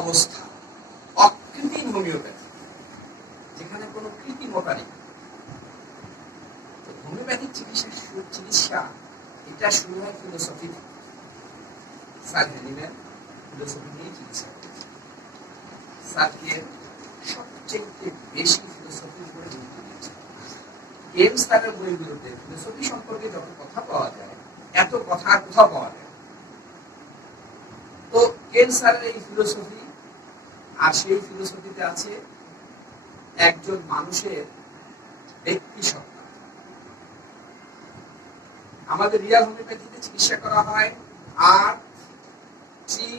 অবস্থা, অকৃত্রিম হোমিওপ্যাথি, যেখানে কোনো কৃত্রিমতা নেই। হোমিওপ্যাথিক চিকিৎসা এটা শুরু হয় ফিলোসফি থেকে। স্যার হ্যানিম্যান ফিলোসফি নিয়ে চিকিৎসা করেছেন। স্যারকে সবচেয়ে বেশি ফিলোসফির উপরে গুরুত্ব দিয়েছেন। গেমস তাদের বইগুলোতে ফিলোসফি সম্পর্কে যত কথা পাওয়া যায়, এত কথা আর কোথাও পাওয়া যায়। তো কেন স্যারের এই ফিলোসফি, আর সেই ফিলোসফিতে আছে একজন মানুষের ব্যক্তি সত্তা। আমাদের রিয়াল হোমিওপ্যাথিতে চিকিৎসা করা হয় আর্থ, ট্রি,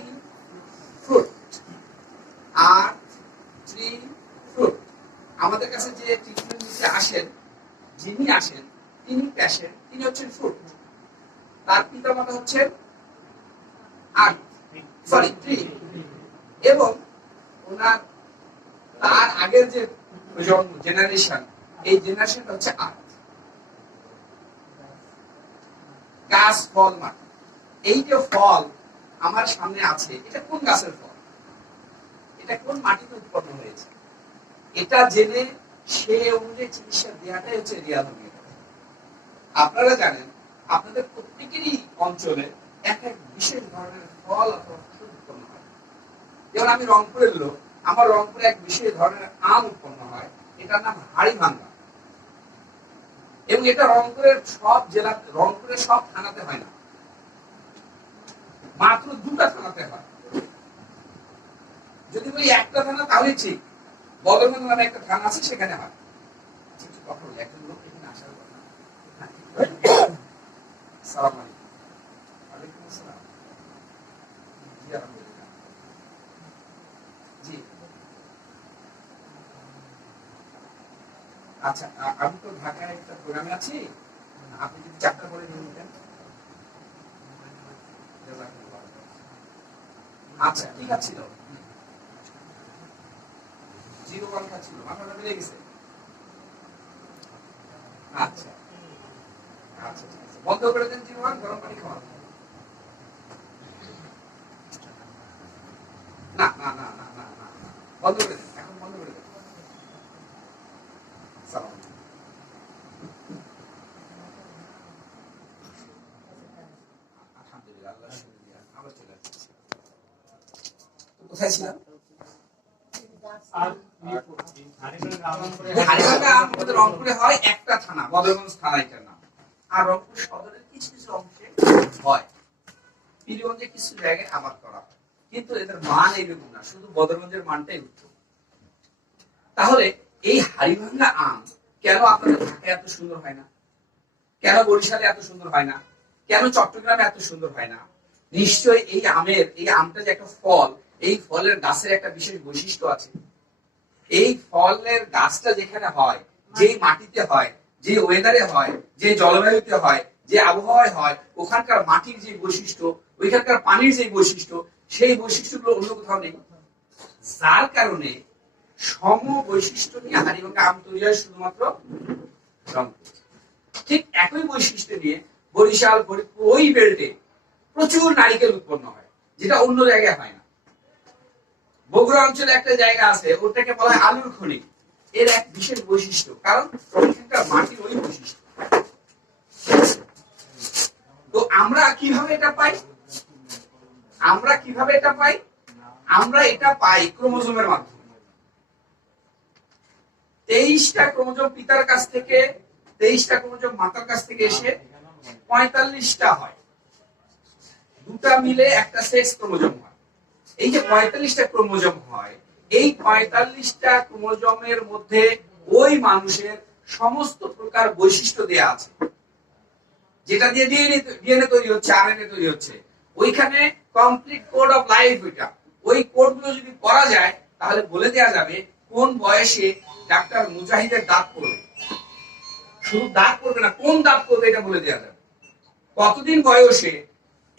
ফ্রুট। আর্থ, ট্রি, ফ্রুট। আমাদের কাছে যে ট্রিটমেন্ট নিতে আসেন, যিনি আসেন তিনি পেশেন্ট, তিনি হচ্ছেন ফ্রুট। তার পিতামাতা হচ্ছেন আর্থ, সরি ট্রি, এবং ওনার তার আগের যে জেনারেশন, এই জেনারেশনটা হচ্ছে আর্থ। গাছ, ফল, মাটি। এই যে ফল আমার সামনে আছে, এটা কোন গাছের ফল, এটা কোন মাটিতে উৎপন্ন হয়েছে, এটা জেনে সে অনুযায়ী চিকিৎসা দেওয়াটাই হচ্ছে রিয়াল হোমিওপ্যাথি। আপনারা জানেন আপনাদের প্রত্যেকেরই অঞ্চলে এক এক বিশেষ ধরনের ফল অথবা ফসল উৎপন্ন হয়। যেমন আমি রংপুরের লোক, আমার রংপুরে এক বিশেষ ধরনের আম উৎপন্ন হয়, এটার নাম হাড়িভাঙ্গা। এবং এটা রংপুরের সব জেলা, রংপুরের সব থানাতে হয় না, মাত্র 2টা থানাতে হয়। যদি বলি একটা থানা তাহলে ঠিক, বদরগঞ্জ নামে একটা থানা আছে, সেখানে হয়। একজন লোক এখানে আসার কথা। সালাম আলাইকুম। ওয়ালাইকুম আসসালাম। জি আলহামদুলিল্লাহ। জি আচ্ছা, আমি তো ঢাকায় একটা প্রোগ্রামে আছি, আপনি যদি 4টা করে নিয়ে নিতেন। আচ্ছা ঠিক আছে, 01 টা ছিল, মাথাটা বেড়ে গেছে। আচ্ছা আচ্ছা ঠিক আছে, বন্ধ করে দেন 01, গরম পানি খাওয়ান। না না না না না না, বন্ধ করে দেন, এখন বন্ধ করে দেন। সালাম। আলহামদুলিল্লাহ, আল্লাহ শুকরিয়া। আবার চলে আসছি। কোথায় ছিলাম? রংপুরে হয় একটা থানা, বদরগঞ্জ থানা এটার নাম। আর রংপুর সদরের কিছু কিছু অংশে হয়, পীরগঞ্জে কিছু জায়গায় আবাদ করা হয়, কিন্তু এদের মান এইরকম না, শুধু বদরগঞ্জের মানটাই উত্তম। তাহলে এই হাড়িভাঙ্গা আম কেন আপনাদের ঢাকায় এত সুন্দর হয় না, কেন বরিশালে এত সুন্দর হয় না, কেন চট্টগ্রামে এত সুন্দর হয় না? নিশ্চয়ই এই আমের, এই আমটা যে একটা ফল, এই ফলের গাছের একটা বিশেষ বৈশিষ্ট্য আছে। এই ফলের গাছটা যেখানে হয়, যে মাটিতে হয়, যে ওয়েদারে হয়, যে জলবায়ুতে হয়, যে আবহাওয়ায় হয়, ওখানকার মাটির যে বৈশিষ্ট্য, ওইখানকার পানির যে বৈশিষ্ট্য, সেই বৈশিষ্ট্যগুলো অন্য কোথাও নেই। যার কারণে সম বৈশিষ্ট্য নিয়ে হাড়িভাঙ্গা আম তৈরি হয় শুধুমাত্র রংপুর। ঠিক একই বৈশিষ্ট্য নিয়ে বরিশাল, ফরিদপুর, ওই বেল্টে প্রচুর নারিকেল উৎপন্ন হয়, যেটা অন্য জায়গায় হয় না। বগুড়া অঞ্চলে একটা জায়গা আছে, ওটাকে বলা হয় আলুর খনি। এর এক বিশেষ বৈশিষ্ট্য, কারণ ওইখানকার মাটির ওই বৈশিষ্ট্য। তো আমরা কিভাবে এটা পাই? আমরা কিভাবে এটা পাই? আমরা এটা পাই ক্রোমোজোমের মাধ্যমে। 23টা ক্রোমোজোম পিতার কাছ থেকে, 23টা ক্রোমোজোম মাতার কাছ থেকে এসে 45টা হয়, 2টা মিলে একটা সেক্স ক্রোমোজোম হয়। এই যে 45টা ক্রোমোজোম হয়, এই 45টা ক্রোমোজোমের মধ্যে ওই মানুষের সমস্ত প্রকার বৈশিষ্ট্য দেয়া আছে, যেটা দিয়ে ডিএনএ তৈরি হচ্ছে, আরএনএ তৈরি হচ্ছে। ওইখানে কমপ্লিট কোড অফ লাইফ, ওই কোডগুলো যদি করা যায়, তাহলে বলে দেয়া যাবে কোন বয়সে ডাক্তার মুজাহিদের দাঁত পড়বে। শুধু দাঁত পড়বে না, কোন দাঁত পড়বে এটা বলে দেয়া যাবে। কতদিন বয়সে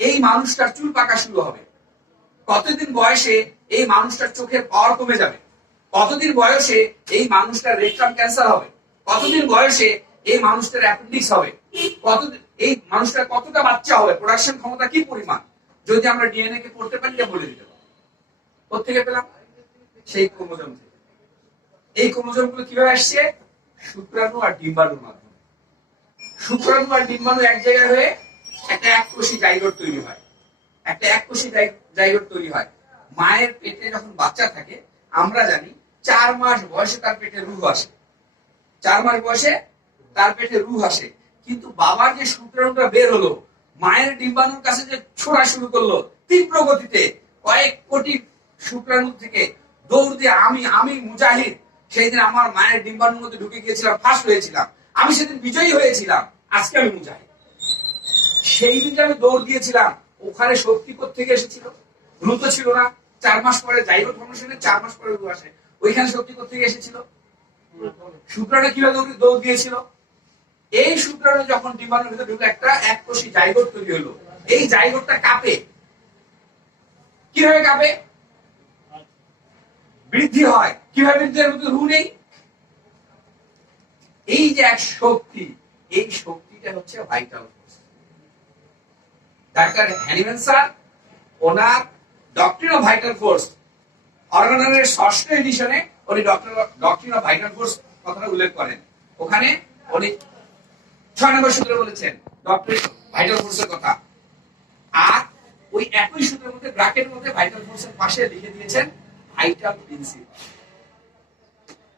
এই মানুষটার চুল পাকা শুরু হবে, কতদিন বয়সে এই মানুষটার চোখের পাওয়ার কমে যাবে, কতদিন বয়সে এই মানুষটার রেকটাম ক্যান্সার হবে, কতদিন বয়সে এই মানুষটার অ্যাপেন্ডিক্স হবে, কতদিন এই মানুষটার কতটা বাচ্চা হবে, প্রোডাকশন ক্ষমতা কি পরিমাণ, যদি আমরা ডিএনএ কে পড়তে পারি এটা বলে দিতে পারি। তো কোথেকে পেলাম? সেই ক্রোমোজোম থেকে। এই ক্রোমোজোম গুলো কিভাবে আসছে? শুক্রাণু আর ডিম্বাণুর মাধ্যমে। শুক্রাণু আর ডিম্বাণু এক জায়গায় হয়ে একটা এককোষী জাইগোট তৈরি হয়। একটা এককোষী জাইগোট তৈরি হয়। মায়ের পেটে যখন বাচ্চা থাকে, আমরা জানি 4 মাস বয়সে তার পেটে রুহ আসে। 4 মাস বয়সে তার পেটে রুহ আসে। কিন্তু বাবার যে শুক্রাণুটা বের হলো, মায়ের ডিম্বাণুর কাছে যে ছোড়া শুরু করলো তীব্র গতিতে, কয়েক কোটি শুক্রাণু থেকে দৌড় দিয়ে আমি মুজাহিদ, সেই দিন আমার মায়ের ডিম্বাণুর মধ্যে ঢুকে গিয়েছিলাম, ফার্স্ট হয়েছিলাম, আমি সেদিন বিজয়ী হয়েছিলাম, আজকে আমি মুজাহিদ। সেই দিন যে আমি দৌড় দিয়েছিলাম, ওখানে শক্তি থেকে এসেছিল? রুহ তো ছিল না। 4 মাস পরে জাইগোট ফর্মেশনে 4 মাস পরে রুহ আসে, ওইখানে শক্তি থেকে এসেছিল? শুক্রাণু কিভাবে দৌড় দিয়েছিল? এই শুক্রাণু যখন ডিম্বাণুর ভিতরে ঢুকে একটা এককোষী জাইগোট তৈরি হলো, এই জাইগোটটা কাঁপে। কিভাবে কাঁপে? বৃদ্ধি হয়। কিভাবে বৃদ্ধি হয়? রুহ নেই। এই যে এক শক্তি, এই শক্তিটা হচ্ছে vital force. Doctor Hahnemann sir ওনার ডক্ট্রিন অফ ভাইটাল ফোর্স অর্গাননের 6ষ্ঠ এডিশনে উনি ডক্ট্রিন অফ ভাইটাল ফোর্স কথাটা উল্লেখ করেন। ওখানে উনি 6 নম্বর সূত্রে বলেছেন ডক্ট্রিন ভাইটাল ফোর্সের কথা। আর ওই একই সূত্রের মধ্যে ব্র্যাকেটের মধ্যে ভাইটাল ফোর্সের পাশে লিখে দিয়েছেন ভাইটাল প্রিন্সিপাল।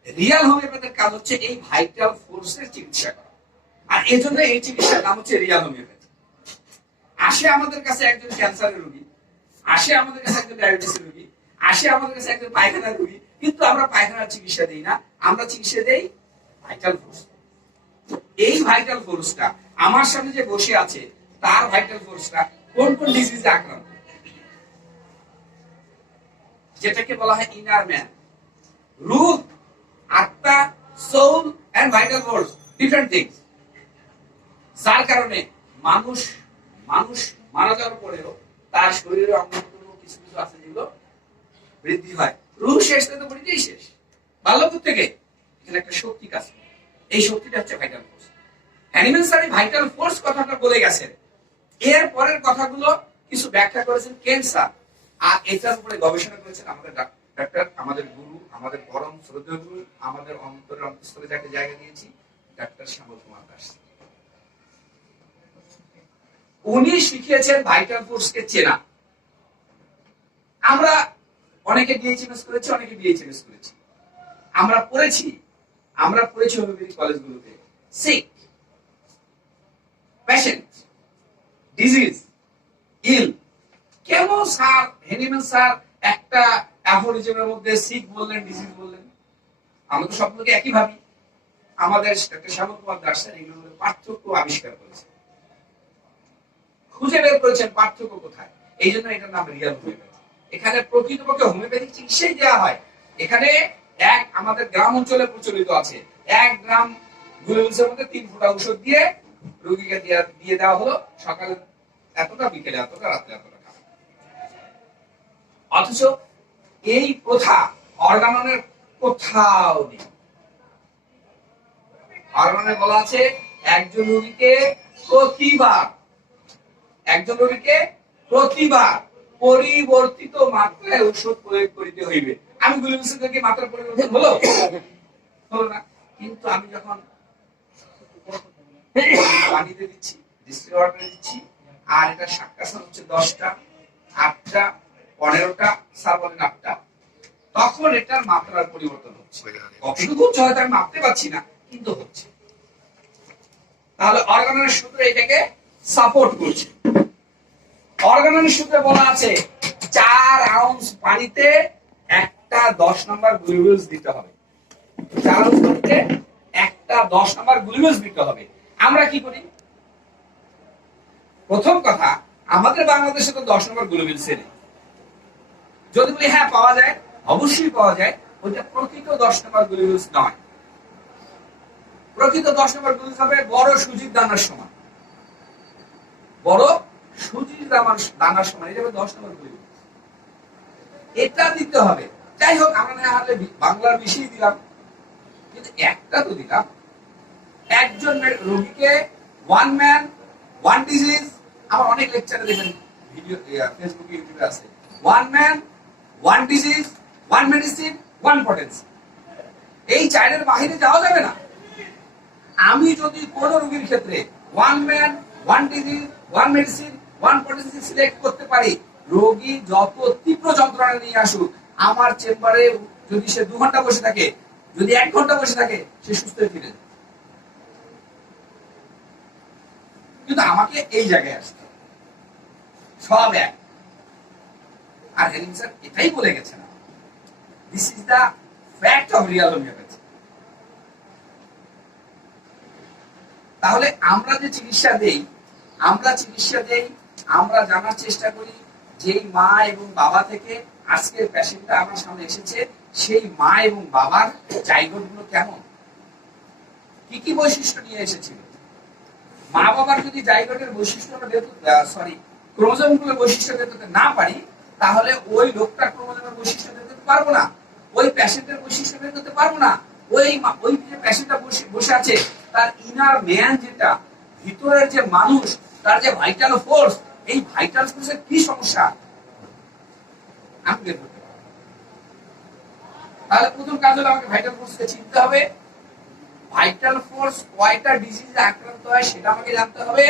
রিয়াল হোমিওপ্যাথির কাজ হচ্ছে এই ভাইটাল ফোর্সের চিকিৎসা করা, আর এজন্য এই চিকিৎসার নাম হচ্ছে রিয়াল হোমিওপ্যাথি। আসে আমাদের কাছে একজন ক্যান্সারের রোগী, আসে আমাদের কাছে একজন ডায়াবেটিসের রোগী, আসে আমাদের কাছে একজন পায়খানার রোগী, কিন্তু আমরা পায়খানার চিকিৎসা দেই না, আমরা চিকিৎসা দেই ভাইটাল ফোর্স। এই ভাইটাল ফোর্সটা আমার সামনে যে বসে আছে, তার ভাইটাল ফোর্সটা কোন কোন ডিজিজে আক্রান্ত, যেটাকে বলা হয় ইনার ম্যান। রুহ, আত্মা, soul and vital force different things. যার কারণে মানুষ মারা যাওয়ার পরেও তার শরীরে অঙ্গ কিছু কিছু আছে যেগুলো বৃদ্ধি হয়। রুহ শেষ তো বৃদ্ধিই শেষ। বাল্যকাল থেকে এখানে একটা শক্তি কাজ করে, এই শক্তিটা হচ্ছে vital force. Hahnemann sir vital force কথাটা বলে গেছেন। এর পরের কথাগুলো কিছু ব্যাখ্যা করেছেন কেন স্যার, আর এটার উপরে গবেষণা করেছেন আমাদের ডাক্তার, আমাদের গুরু, আমাদের পরম শ্রদ্ধেয় গুরু, আমাদের অন্তরের অন্তঃস্থলে যাকে জায়গা দিয়েছি, ডাক্তার শ্যামল কুমার দাস। উনি শিখিয়েছেন ভাইটাল ফোর্সকে চেনা। আমরা অনেকে ডিএইচএমএস করেছি, অনেকে বিএইচএমএস করেছি। আমরা পড়েছি হোমিওপ্যাথি কলেজগুলোতে সিক, পেশেন্ট, ডিজিজ, ইল। কেন স্যার হ্যানিম্যান স্যার একটা অ্যাফোরিজমের মধ্যে সিক বললেন, ডিজিজ বললেন? আমরা তো সবগুলোকে একই ভাবি। আমাদের ডাক্তার শ্যামল কুমার দাস স্যার এগুলোর মধ্যে পার্থক্য আবিষ্কার করেছেন, খুঁজে বের করেছেন পার্থক্য কোথায়। এই জন্য এটার নাম রিয়াল হোমিওপ্যাথি। এখানে প্রকৃতপক্ষে হোমিওপ্যাথিক চিকিৎসাই দেওয়া হয়। এখানে আমাদের গ্রাম অঞ্চলে প্রচলিত আছে 1 গ্রাম গ্লুকোজের মধ্যে 3 ফোঁটা ঔষধ দিয়ে রোগীকে দিয়ে দেওয়া হলো, সকালে এতটা, বিকেলে এতটা, রাতে এতটা খাবে। অথচ এই প্রথা অর্গাননের কোথাও নেই। অর্গাননে বলা আছে একজন রোগীকে প্রতিবার পরিবর্তিত মাত্রায় ঔষধ প্রয়োগ করিতে হইবে। আমি গ্লুকোজের থেকে মাত্রা পরিবর্তন হলো না, কিন্তু আমি যখন পানিতে দিচ্ছি, ডিস্টিল ওয়াটারে দিচ্ছি, আর এটা সাক্কাসান হচ্ছে 10টা, 8টা, 15টা, স্যার বলেন 8টা, তখন এটার মাত্রার পরিবর্তন হচ্ছে। কতটুকু হচ্ছে হয়তো আমি মাপতে পারছি না, কিন্তু হচ্ছে। তাহলে অর্গাননের সূত্র এটাকে সাপোর্ট করছে। অর্গাননের সূত্রে বলা আছে 4 আউন্স পানিতে একটা 10 নম্বর গ্লুকোজ দিতে হবে। 4 আউন্স পানিতে একটা 10 নম্বর গ্লুকোজ দিতে হবে। আমরা কি করি? প্রথম কথা, আমাদের বাংলাদেশে তো 10 নম্বর গ্লুকোজ নেই। যদি বলি হ্যাঁ পাওয়া যায়, অবশ্যই পাওয়া যায়, ওইটা প্রকৃত 10 নম্বর গ্লুকোজ নয়। প্রকৃত 10 নম্বর গ্লুকোজ হবে বড় সুজির দানার সমান। বড় সুজির দানার সমান, এটা হবে 10 নম্বর গ্লুকোজ। এটা দিতে হবে। যাই হোক, আমরা না হলে বাংলার বেশি দিলাম, কিন্তু একটা তো দিলাম। একজন রোগীকে 1 ম্যান 1 ডিজিজ, আমার অনেক লেকচারে দেখেন, ভিডিও ফেসবুকে, ইউটিউবে আছে। 1 man one disease, one medicine, one potency. এই চারের বাহিরে যাওয়া যাবে না। আমি যদি কোন রোগীর ক্ষেত্রে one man, one disease, one medicine, one potency select করতে পারি, রোগী যত তীব্র যন্ত্রণা নিয়ে আসুক, আমার চেম্বারে যদি সে 2 ঘন্টা বসে থাকে, যদি 1 ঘন্টা বসে থাকে, সে সুস্থ হয়ে ফিরে যায়। কিন্তু আমাকে এই জায়গায় আসতে হবে, সব এক। আর হেলিং স্যার এটাই বলে গেছেন, this is the fact of Real homeopathy. তাহলে আমরা যে চিকিৎসা দেই, আমরা জানার চেষ্টা করি যেই মা এবং বাবা থেকে আজকের পেশেন্টটা আমার সামনে এসেছে, সেই মা এবং বাবার জাইগোটগুলো কেমন, কি কি বৈশিষ্ট্য নিয়ে এসেছিল। মা বাবার যদি জাইগোটের বৈশিষ্ট্য ক্রোমোজোমগুলোর বৈশিষ্ট্য বের করতে না পারি, তাহলে ওই লোকটা ক্রোমোজোমের বৈশিষ্ট্য বের করতে পারবো না, ওই পেশেন্টের বৈশিষ্ট্য বের করতে পারবো না। ওই যে পেশেন্টটা বসে আছে, তার ইনার ম্যান, যেটা ভিতরের যে মানুষ, তার যে ভাইটাল ফোর্স, এই ভাইটাল ফোর্সের কি সমস্যা আমি বের করতে পারবো। তাহলে প্রথম কাজ হলো আমাকে ভাইটাল ফোর্সকে চিনতে হবে। ভাইটাল ফোর্স কয়টা ডিজিজে আক্রান্ত হয় সেটা আমাকে জানতে হবে।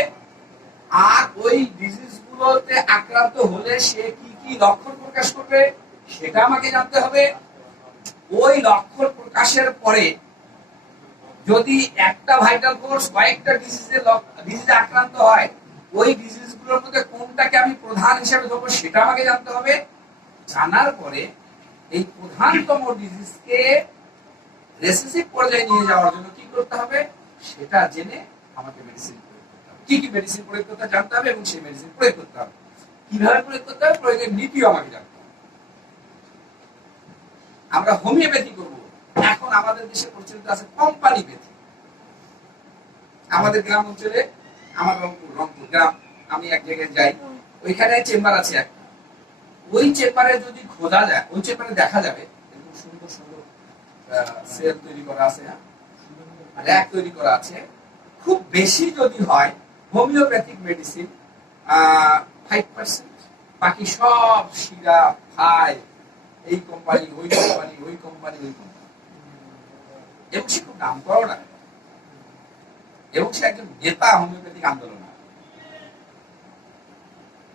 আর ওই ডিজিজ গুলোতে আক্রান্ত হলে সে কি কি লক্ষণ প্রকাশ করবে সেটা আমাকে জানতে হবে। ওই লক্ষণ প্রকাশের পরে যদি একটা ভাইটাল ফোর্স কয়েকটা ডিজিজে আক্রান্ত হয়, ওই ডিজিজ গুলোর মধ্যে কোনটাকে আমি প্রধান হিসেবে ধরবো সেটা আমাকে জানতে হবে। জানার পরে এই প্রধানতম ডিজিজকে রেসিসিভ পর্যায়ে নিয়ে যাওয়ার জন্য কি করতে হবে সেটা জেনে আমাকে মেডিসিন প্রয়োগ করতে হবে। কি কি মেডিসিন প্রয়োগ করতে জানতে হবে এবং সেই মেডিসিন প্রয়োগ করতে হবে। কিভাবে প্রয়োগ করতে হবে, প্রয়োগের নীতিও আমাকে জানতে হবে। আমরা হোমিওপ্যাথি করব। এখন আমাদের দেশে প্রচলিত আছে কোম্পানি প্যাথি। আমাদের গ্রাম অঞ্চলে, আমার রংপুর গ্রাম, আমি এক জায়গায় যাই, ওইখানে চেম্বার আছে একটা। ওই চেম্বারে যদি খোঁজা যায়, ওই চেম্বারে দেখা যাবে এরকম সুন্দর সুন্দর সেল তৈরি করা আছে, র‍্যাক তৈরি করা আছে। খুব বেশি যদি হয় হোমিওপ্যাথিক মেডিসিন 5%, বাকি সব সিরাপ, খাই, এই কোম্পানি, ওই কোম্পানি, ওই কোম্পানি, ওই কোম্পানি। এবং সে খুব নাম করো না, এবং সে একজন নেতা হোমিওপ্যাথিক আন্দোলন।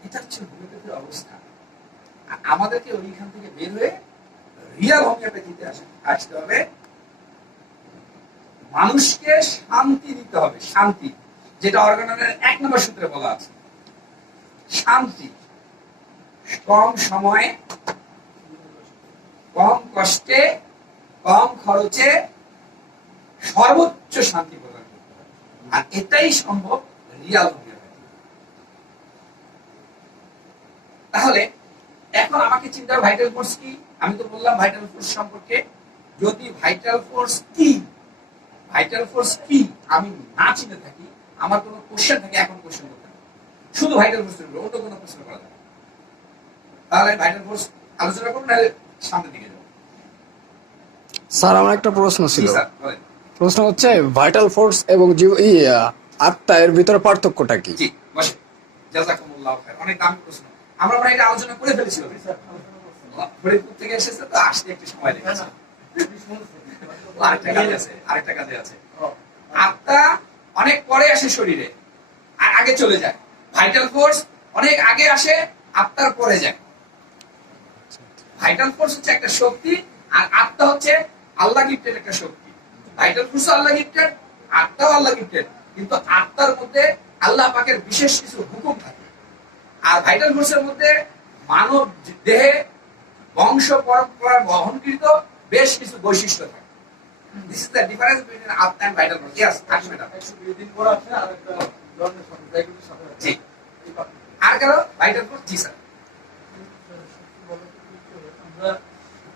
এটা হচ্ছে হোমিওপ্যাথির অবস্থা। আমাদেরকে ওইখান থেকে বের হয়ে রিয়াল হোমিওপ্যাথিতে আসতে হবে। মানুষকে শান্তি দিতে হবে, শান্তি, যেটা অর্গাননের 1 নম্বর সূত্রে বলা আছে। শান্তি, কম সময়ে, কম কষ্টে, কম খরচে সর্বোচ্চ শান্তি প্রদান করতে হবে। আর এটাই সম্ভব রিয়াল হোমিওপ্যাথি। তাহলে এখন আমাকে চিন্তা হবে ভাইটাল ফোর্স কি। আমি তো বললাম ভাইটাল ফোর্স সম্পর্কে। যদি ভাইটাল ফোর্স কি আমি না চিনে থাকি, আমার কোনো কোশ্চেন থাকে, এখন কোশ্চেন করতে হবে, শুধু ভাইটাল ফোর্স অন্য কোনো প্রশ্ন করা যাবে। তাহলে ভাইটাল ফোর্স আলোচনা করুন, নাহলে সামনের দিকে যাবো। স্যার, আমার একটা প্রশ্ন ছিল। প্রশ্ন হচ্ছে ভাইটাল ফোর্স এবং আত্মা, এর ভিতরে পার্থক্যটা কি? জি, বসে। জাযাকুমুল্লাহ খাইর। অনেক দামি প্রশ্ন। আমরা প্রায় এটা আলোচনা করে ফেলেছিলাম। ফরিদপুর থেকে এসেছে তো, আসতে একটু সময় লেগেছে। আরেকটা কাজে আছে। আত্মা অনেক পরে আসে শরীরে, আর আগে চলে যায়। ভাইটাল ফোর্স অনেক আগে আসে, আত্মার পরে যায়। ভাইটাল ফোর্স হচ্ছে একটা শক্তি, আর আত্মা হচ্ছে আল্লাহ গিফটেড একটা শক্তি। ভাইটাল ফোর্স আল্লাহ গিফটেড, আত্মাও আল্লাহ গিফটেড, কিন্তু আত্মার মধ্যে আল্লাহ পাকের বিশেষ কিছু হুকুম থাকে। আর ভাইটাল ফোর্সের মধ্যে মানব দেহে বংশ পরম্পরা বহনকৃত বেশ কিছু বৈশিষ্ট্য থাকে। This is the difference between Atma and vital force. Yes, ask madam. জি। আর কারো vital force? জি স্যার। আমরা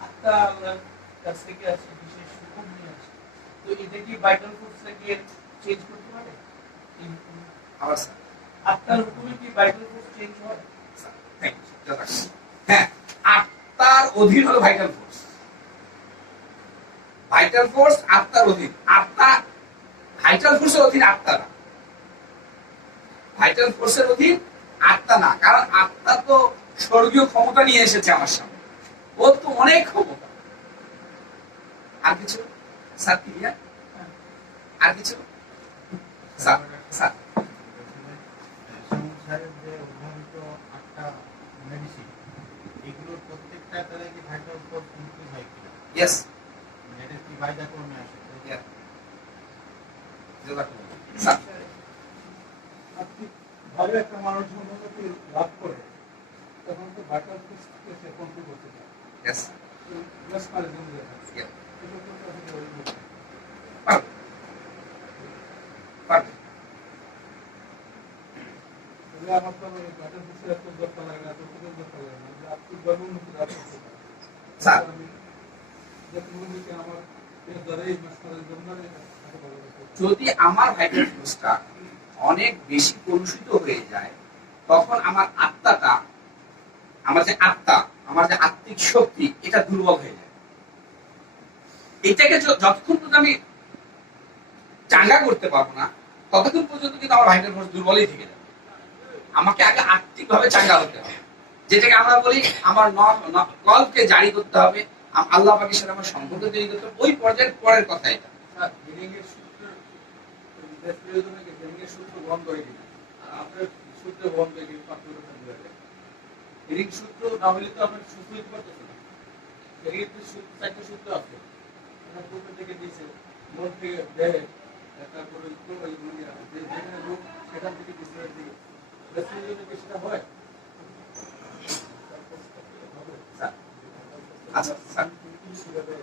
আত্মা আল্লাহর কাছ থেকে আসে, বিশেষ হুকুম নিয়ে আসে। তো এটা কি vital force কে চেঞ্জ করতে পারে? আবার স্যার, আত্মার হুকুমে কি vital force চেঞ্জ হয়? Thank you. হ্যাঁ, আত্মার অধীন হলো ভাইটাল ফোর্স। ভাইটাল ফোর্স আত্মার অধীন। আত্মা ভাইটাল ফোর্সের অধীন, আত্মা না। ভাইটাল ফোর্সের অধীন আত্মা না, কারণ আত্মা তো স্বর্গীয় ক্ষমতা নিয়ে এসেছে আমার সামনে। ওর তো অনেক ক্ষমতা। আর কিছু স্যার ক্লিয়ার? আর কিছু স্যার? স্যার সংসারের যে উদ্ভাবিত 8টা মেডিসিন, এগুলোর প্রত্যেকটা তাহলে কি ভাইটাল ফোর্স ইনক্রিজ হয় কিনা? ইয়েস, এটা কি বাইদা কর্মে আসে? স্যার ভাবে একটা মানুষ উন্নতি লাভ করে তখন তো ভাইটাল ফোর্সকে সে কন্ট্রোল করতে চায়। ইয়েস, প্লাস মানে জন্য দেখা Yeah. এটা তো আসলে ওই মতো। পারবে পারবে। তাহলে আমার তো ওই ভাইটাল ফোর্সের এত দরকার লাগে না, এতটুকু দরকার লাগে না, যে আর্থিকভাবে উন্নতি লাভ করতে পারে। স্যার আমি যত উন্নতি আমার এর দ্বারাই মাস্টারের জন্য এত ভালো করতে পারি। যদি আমার ভাইটাল ফোর্সটা অনেক বেশি কলুষিত হয়ে যায়, তখন আমার আত্মাটা, আমার যে আত্মা, আমার যে আত্মিক শক্তি, এটা দুর্বল হয়ে যায়। এটাকে যতক্ষণ পর্যন্ত আমি চাঙ্গা করতে পারবো না, ততক্ষণ পর্যন্ত কিন্তু আমার ভাইটাল ফোর্স দুর্বলই থেকে যাবে। আমাকে আগে আত্মিক ভাবে চাঙ্গা হতে হবে, যেটাকে আমরা বলি আমার কলকে জারি করতে হবে, আল্লাহ পাকের সাথে আমার সম্পর্ক তৈরি করতে হবে। ওই পর্যায়ের পরের কথা এটা। স্যার, হিলিংয়ের সূত্র, যে প্রয়োজনে হিলিংয়ের সূত্র বন্ধ হয়ে গেছে। আর আপনার সূত্র বন্ধ হয়ে গেলে পাথরের উপর দিয়ে যায়। হিলিং সূত্র না হলে তো আপনার সুস্থ হইতে পারতেছে না। হিলিংয়ের তো চারটে সূত্র আছে। আপনার পূর্ব থেকে দিয়েছে, মন থেকে দেহে, তারপরে যেখানে রোগ সেখান থেকে বিশ্লেষণ দিকে। সেটা হয়। আচ্ছা স্যার, সেভাবে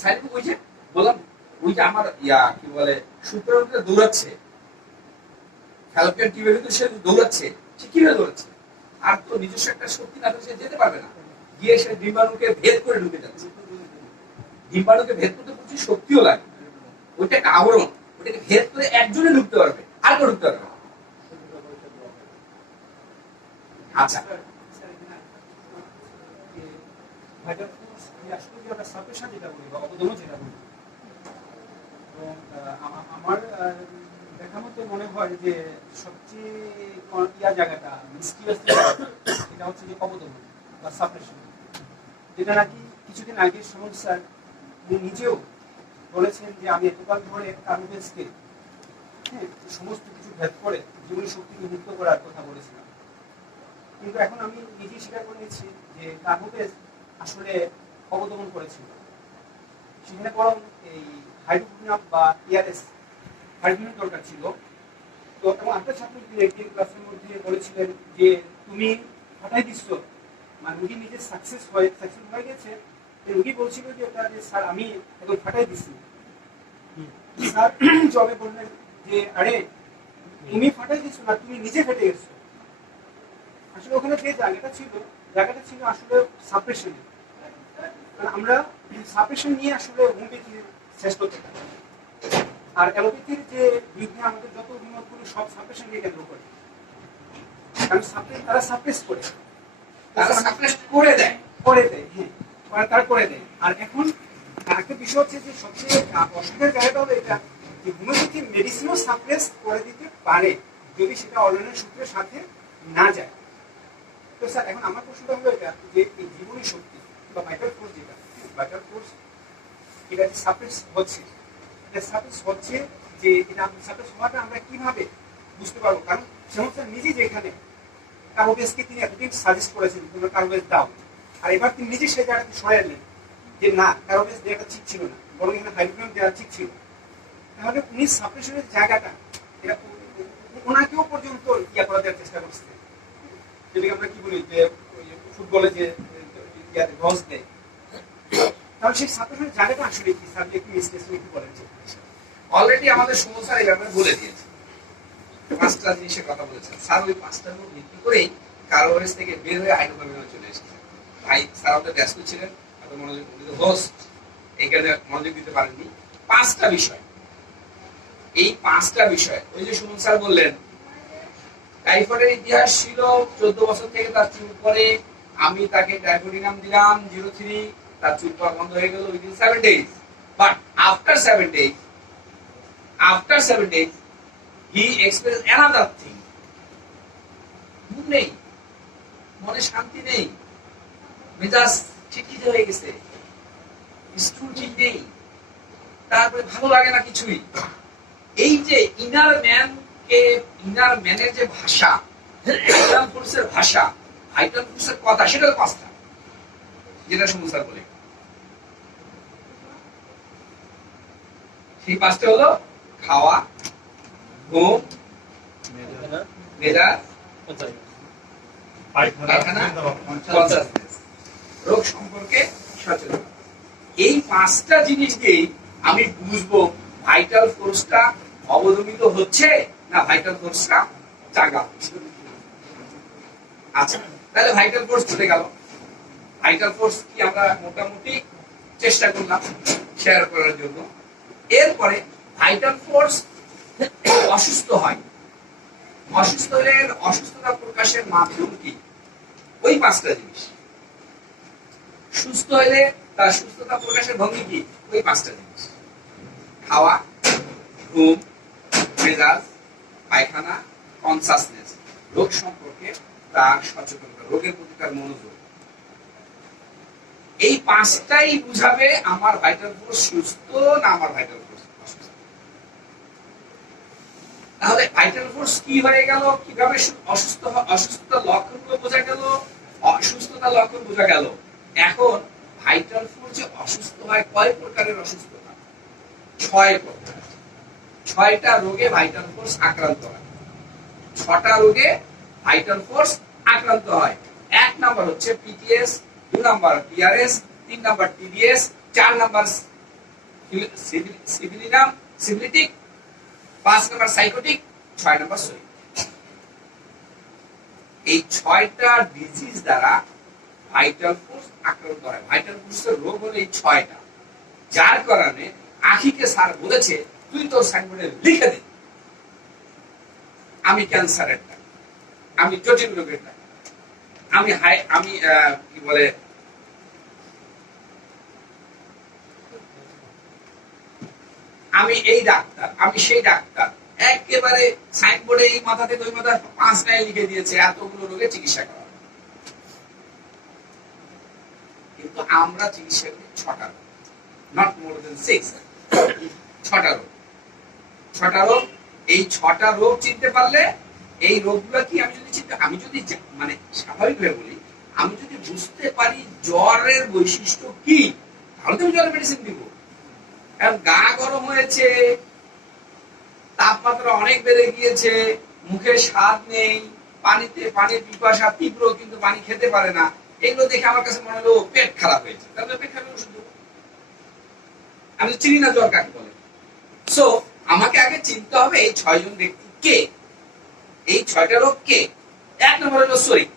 স্যার ওই যে বললাম, ওই যে আমার কি বলে শুক্রাণুটা দৌড়াচ্ছে, ফ্যালোপিয়ান টিউবের ভিতরে সে দৌড়াচ্ছে, সে কিভাবে দৌড়াচ্ছে? আর তো নিজস্ব একটা শক্তি না থাকলে সে যেতে পারবে না, গিয়ে সে ডিম্বাণুকে ভেদ করে ঢুকে যাচ্ছে। ডিম্বাণুকে ভেদ করতে প্রচুর শক্তিও লাগে, ওইটা একটা আবরণ, ওটাকে ভেদ করে একজনে ঢুকতে পারবে, আর কেউ ঢুকতে পারবে না। আচ্ছা ভাইটাল ফোর্স আসলে যে আমরা সাপ্রেশন যেটা বলি বা অবদমন যেটা বলি, এবং আমার দেখা মতো মনে হয় যে সবচেয়ে জায়গাটা মিসকিউয়াস এটা হচ্ছে যে অবদমন বা সাপ্রেশন, যেটা নাকি কিছুদিন আগে সুমন স্যার নিজেও বলেছেন যে আমি এতকাল ধরে কার্বোবেজকে সমস্ত কিছু ভেদ করে জীবনী শক্তিকে মুক্ত করার কথা বলেছিলাম, কিন্তু এখন আমি নিজেই স্বীকার করে নিচ্ছি যে কার্বোবেজ আসলে অবদমন করেছিল। সেখানে বরং এই হাইড্রোকুইনাম বা টিআরএস হাইড্রোকুইনাম দরকার ছিল। তো এবং আপনার ছাত্র একদিন ক্লাসের মধ্যে বলেছিলেন যে তুমি ফাটাই দিচ্ছ, মানে রুগী নিজে সাকসেস হয়ে গেছে, রুগী বলছিল যে ওটা যে স্যার আমি এখন ফাটাই দিচ্ছি। স্যার জবে বললেন যে আরে তুমি ফাটাই দিচ্ছ না, তুমি নিজে ফেটে গেছো। আসলে ওখানে যে জায়গাটা ছিল আসলে সাপ্রেশন। মানে আমরা সাপ্রেশন নিয়ে আসলে হোমিওপ্যাথির শ্রেষ্ঠ থেকে, আর অ্যালোপ্যাথির যে বিরুদ্ধে আমাদের যত অভিমতগুলো সব সাপ্রেশন নিয়ে কেন্দ্র করে, কারণ তারা সাপ্রেস করে, তারা সাপ্রেস করে দেয়, হ্যাঁ তারা করে দেয়। আর এখন একটা বিষয় হচ্ছে যে সবচেয়ে অসুবিধার জায়গাটা হলো এটা যে হোমিওপ্যাথি মেডিসিনও সাপ্রেস করে দিতে পারে যদি সেটা অন্যান্য সূত্রের সাথে না যায়। তো স্যার এখন আমার প্রশ্নটা হলো এটা যে এই জীবনী শক্তি বা ভাইটাল ফোর্স, যেটা ভাইটাল ফোর্স এটা সাপ্রেস হচ্ছে, এটা সাপ্রেস হচ্ছে যে এটা সাপ্রেস হওয়াটা আমরা কিভাবে বুঝতে পারবো? কারণ যেমন স্যার নিজে যেখানে কার্বোবেজকে তিনি এতদিন সাজেস্ট করেছেন তোমরা কার্বোবেজ দাও, আর এবার তিনি নিজে সেই জায়গাতে সরে এলেন যে না কার্বোবেজ দেওয়াটা ঠিক ছিল না, বরং এখানে হাইড্রোজেন দেওয়া ঠিক ছিল। তাহলে উনি সাপ্রেশনের জায়গাটা এটা ওনাকেও পর্যন্ত করা দেওয়ার চেষ্টা করছে, যেটাকে আমরা কি বলি যে ফুটবলে যে গজ দেয়। তাহলে সেই সাপ্রেশনের জায়গাটা আসলে কি স্যার একটু স্পেসিফিক বলেন? অলরেডি আমাদের সমস্যার এই ব্যাপারে বলে দিয়েছে, 5টা জিনিসের কথা বলেছেন স্যার। ওই 5টার উপর ভিত্তি করেই কার্বোবেজ থেকে বের হয়ে হাইড্রোকার্বনে চলে এসেছে। ভাই স্যার আমাদের ব্যস্ত ছিলেন, এত মনোযোগ, হোস্ট এই কারণে মনোযোগ দিতে পারেননি। 5টা বিষয়, এই 5টা বিষয় ওই যে সুমন স্যার বললেন টাইফয়েডের ইতিহাস ছিল 14 বছর থেকে তার চুল পরে, আমি তাকে টাইফয়েড নাম দিলাম 03, তার চুল পড়া বন্ধ হয়ে গেল within 7 days, but after 7 days he experienced another thing. ঘুম নেই, মনে শান্তি নেই, মেজাজ খিটখিটে হয়ে গেছে, স্টুল ঠিক নেই, তারপরে ভালো লাগে না কিছুই। এই যে ইনার ম্যানের যে ভাষা, ভাইটাল ফোর্সের ভাষা, ভাইটাল ফোর্সের কথা, সেটা হলো পাঁচটা, যেটা সুমন স্যার বলে। সেই পাঁচটা হলো খাওয়া, ঘুম, মেজাজ, পায়খানা, কনসাসনেস, রোগ সম্পর্কে সচেতন। এই পাঁচটা জিনিস দিয়েই আমি বুঝবো ভাইটাল ফোর্সটা অবদমিত হচ্ছে না ভাইটাল ফোর্সটা জাগা হচ্ছে। আচ্ছা, তাহলে ভাইটাল ফোর্স চলে গেল। ভাইটাল ফোর্স কি আমরা মোটামুটি চেষ্টা করলাম শেয়ার করার জন্য। এরপরে ভাইটাল ফোর্স অসুস্থ হয়, অসুস্থ হলে অসুস্থতা প্রকাশের মাধ্যম কি? ওই পাঁচটা জিনিস। সুস্থ হলে তার সুস্থতা প্রকাশের ভঙ্গি কি? ওই পাঁচটা জিনিস: খাওয়া, ঘুম, মেজাজ, পায়খানা, কনসাসনেস, রোগ সম্পর্কে তার সচেতনতা, রোগের প্রতি তার মনোযোগ। এই পাঁচটাই বুঝাবে আমার ভাইটাল ফোর্স সুস্থ না আমার ভাইটাল ফোর্স অসুস্থ। তাহলে ভাইটাল ফোর্স কি হয়ে গেল, কিভাবে অসুস্থতার লক্ষণগুলো বোঝা গেল, অসুস্থতার লক্ষণ বোঝা গেল। এখন ভাইটাল ফোর্স যে অসুস্থ হয়, কয় প্রকারের অসুস্থতা? 6 প্রকার। 6টা রোগে ভাইটাল ফোর্স আক্রান্ত হয়। 6টা রোগে ভাইটাল ফোর্স আক্রান্ত হয়। 1 নাম্বার হচ্ছে PTS, 2 number PRS, 3 number TDS, 4 number syphilitic, 5 number sycotic, 6 number psoric. এই 6টা ডিজিজ দ্বারা ভাইটাল ফোর্স আক্রান্ত হয়। ভাইটাল ফোর্সের রোগ হলো এই 6টা, যার কারণে আখিকে স্যার বলেছে তুই তোর সাইনবোর্ডে লিখে দে আমি ক্যান্সারের ডাক্তার, আমি জটিল রোগের ডাক্তার, আমি কি বলে আমি এই ডাক্তার, আমি সেই ডাক্তার। একেবারে সাইনবোর্ডে এই মাথা থেকে ওই মাথা 5 লাইন লিখে দিয়েছে এতগুলো রোগের চিকিৎসা করা। কিন্তু আমরা চিকিৎসা করি 6টা রোগ, নট মোর দেন 6। 6টা রোগ, 6টা রোগ। এই 6টা রোগ চিনতে পারলে এই রোগগুলো কি আমি যদি মানে স্বাভাবিকভাবে বলি, আমি যদি বুঝতে পারি জ্বরের বৈশিষ্ট্য কি, তাহলে তো আমি জ্বরের মেডিসিন দিব। কারণ গা গরম হয়েছে, তাপমাত্রা অনেক বেড়ে গিয়েছে, মুখে স্বাদ নেই, পানির পিপাসা তীব্র কিন্তু পানি খেতে পারে না, এগুলো দেখে আমার কাছে মনে হলো পেট খারাপ হয়েছে, তাহলে পেট খারাপ ওষুধ দেবো। আমি তো চিনি না জ্বর কাকে বলে। সো আমাকে আগে চিনতে হবে এই 6 জন ব্যক্তি কে, এই 6টা রোগ কে। 1 নম্বর হলো শরীর।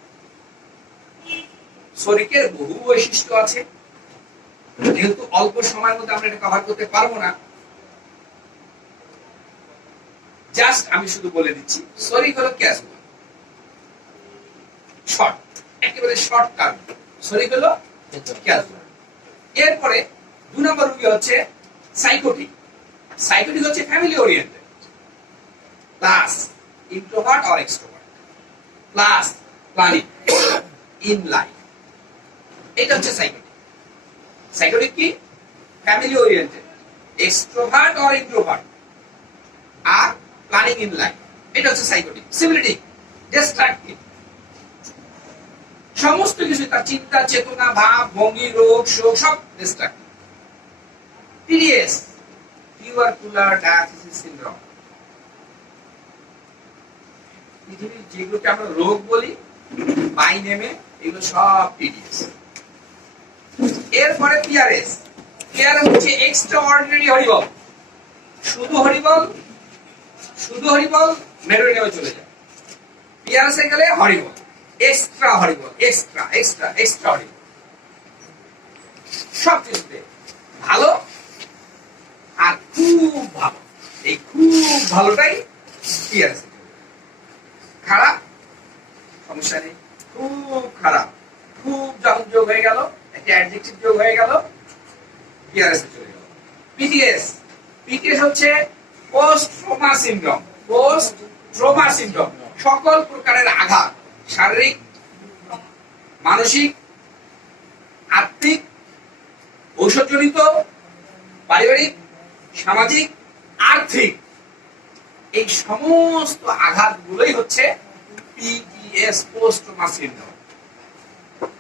শরীরের বহু বৈশিষ্ট্য আছে, যেহেতু অল্প সময়ের মধ্যে আমরা এটা কভার করতে পারবো না, জাস্ট আমি শুধু বলে দিচ্ছি। শরীর হলো ক্যাজুয়াল, শর্ট, একেবারে শর্ট টার্ম। শরীর হলো ক্যাজুয়াল। এরপরে 2 নম্বর রোগী হচ্ছে সাইকোটিক। সাইকোটিক হচ্ছে family oriented, plus introvert or extrovert, plus planning in life. এটা হচ্ছে সাইকোটিক। সাইকোটিক কি? Family oriented, extrovert or introvert, are planning in life. এটা হচ্ছে সাইকোটিক। সিবিলিটিক, ডিস্ট্রাক্টিভ, সমস্ত কিছু তার চিন্তা, চেতনা, ভাব, ভঙ্গি, রোগ, শোক সব destructive. TDS, tubercular diathesis syndrome. পৃথিবীর যেগুলোকে আমরা রোগ বলি বাই নেমে, এগুলো সব টিডিএস। এরপরে পিআরএস। পিআরএস হচ্ছে এক্সট্রা অর্ডিনারি হরিবল। শুধু হরিবল, শুধু হরিবল, মেরুরি নেমে চলে যায়। পিআরএস এ গেলে হরিবল, এক্সট্রা হরিবল, এক্সট্রা এক্সট্রা এক্সট্রা হরিবল, সব কিছুতে ভালো আর খুব ভালো। এই খুব ভালোটাই পিআরএস। খারাপ সমস্যা নেই, খুব খারাপ, খুব যোগ হয়ে গেল, একটা অ্যাডজেক্টিভ যোগ হয়ে গেল, পিআরএস এ চলে গেল। পিটিএস। পিটিএস হচ্ছে post trauma syndrome. Post trauma syndrome সকল প্রকারের আঘাত, শারীরিক, মানসিক, আর্থিক, ঔষধজনিত, পারিবারিক, সামাজিক, আর্থিক, এই সমস্ত আঘাতগুলোই হচ্ছে পিটিএস, পোস্ট ট্রমা সিনড্রোম।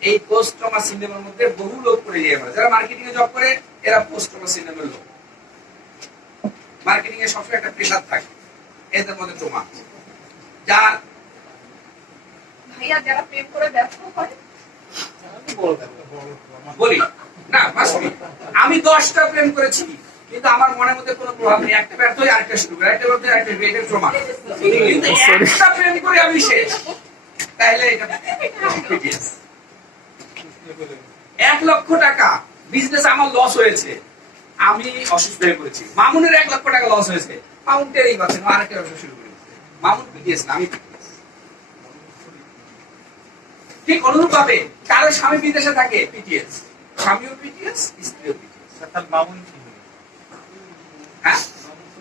এই পোস্ট ট্রমা সিনড্রোমের মধ্যে বহু লোক পড়ে যায়। যারা মার্কেটিং এ জব করে এরা পোস্ট ট্রমা সিনড্রোমের লোক। মার্কেটিং এ সবসময় একটা প্রেশার থাকে, এদের মধ্যে ট্রমা। যার ভাইয়া যারা প্রেম করে ব্যর্থ হয়, বলি না মাসুমি, আমি 10টা প্রেম করেছি কিন্তু আমার মনের মধ্যে কোনো প্রভাব নেই। একটা ব্যর্থ হয়ে আরেকটা শুরু করে, একটা ব্যর্থ হয়ে আরেকটা, এটা ট্রমা। কিন্তু একটা প্রেম করে আমি শেষ, তাহলে এটা PTS। 1 লক্ষ টাকা বিজনেস আমার লস হয়েছে, আমি অসুস্থ হয়ে পড়েছি। মামুনের 1 লক্ষ টাকা লস হয়েছে, মামুন টেরই পাচ্ছে না, আরেকটা ব্যবসা শুরু করে দিচ্ছে। মামুন PTS না, আমি PTS। ঠিক অনুরূপ ভাবে কারো স্বামী বিদেশে থাকে, PTS, স্বামীও PTS, স্ত্রীও PTS। তাহলে মামুন কি হলো? হ্যাঁ,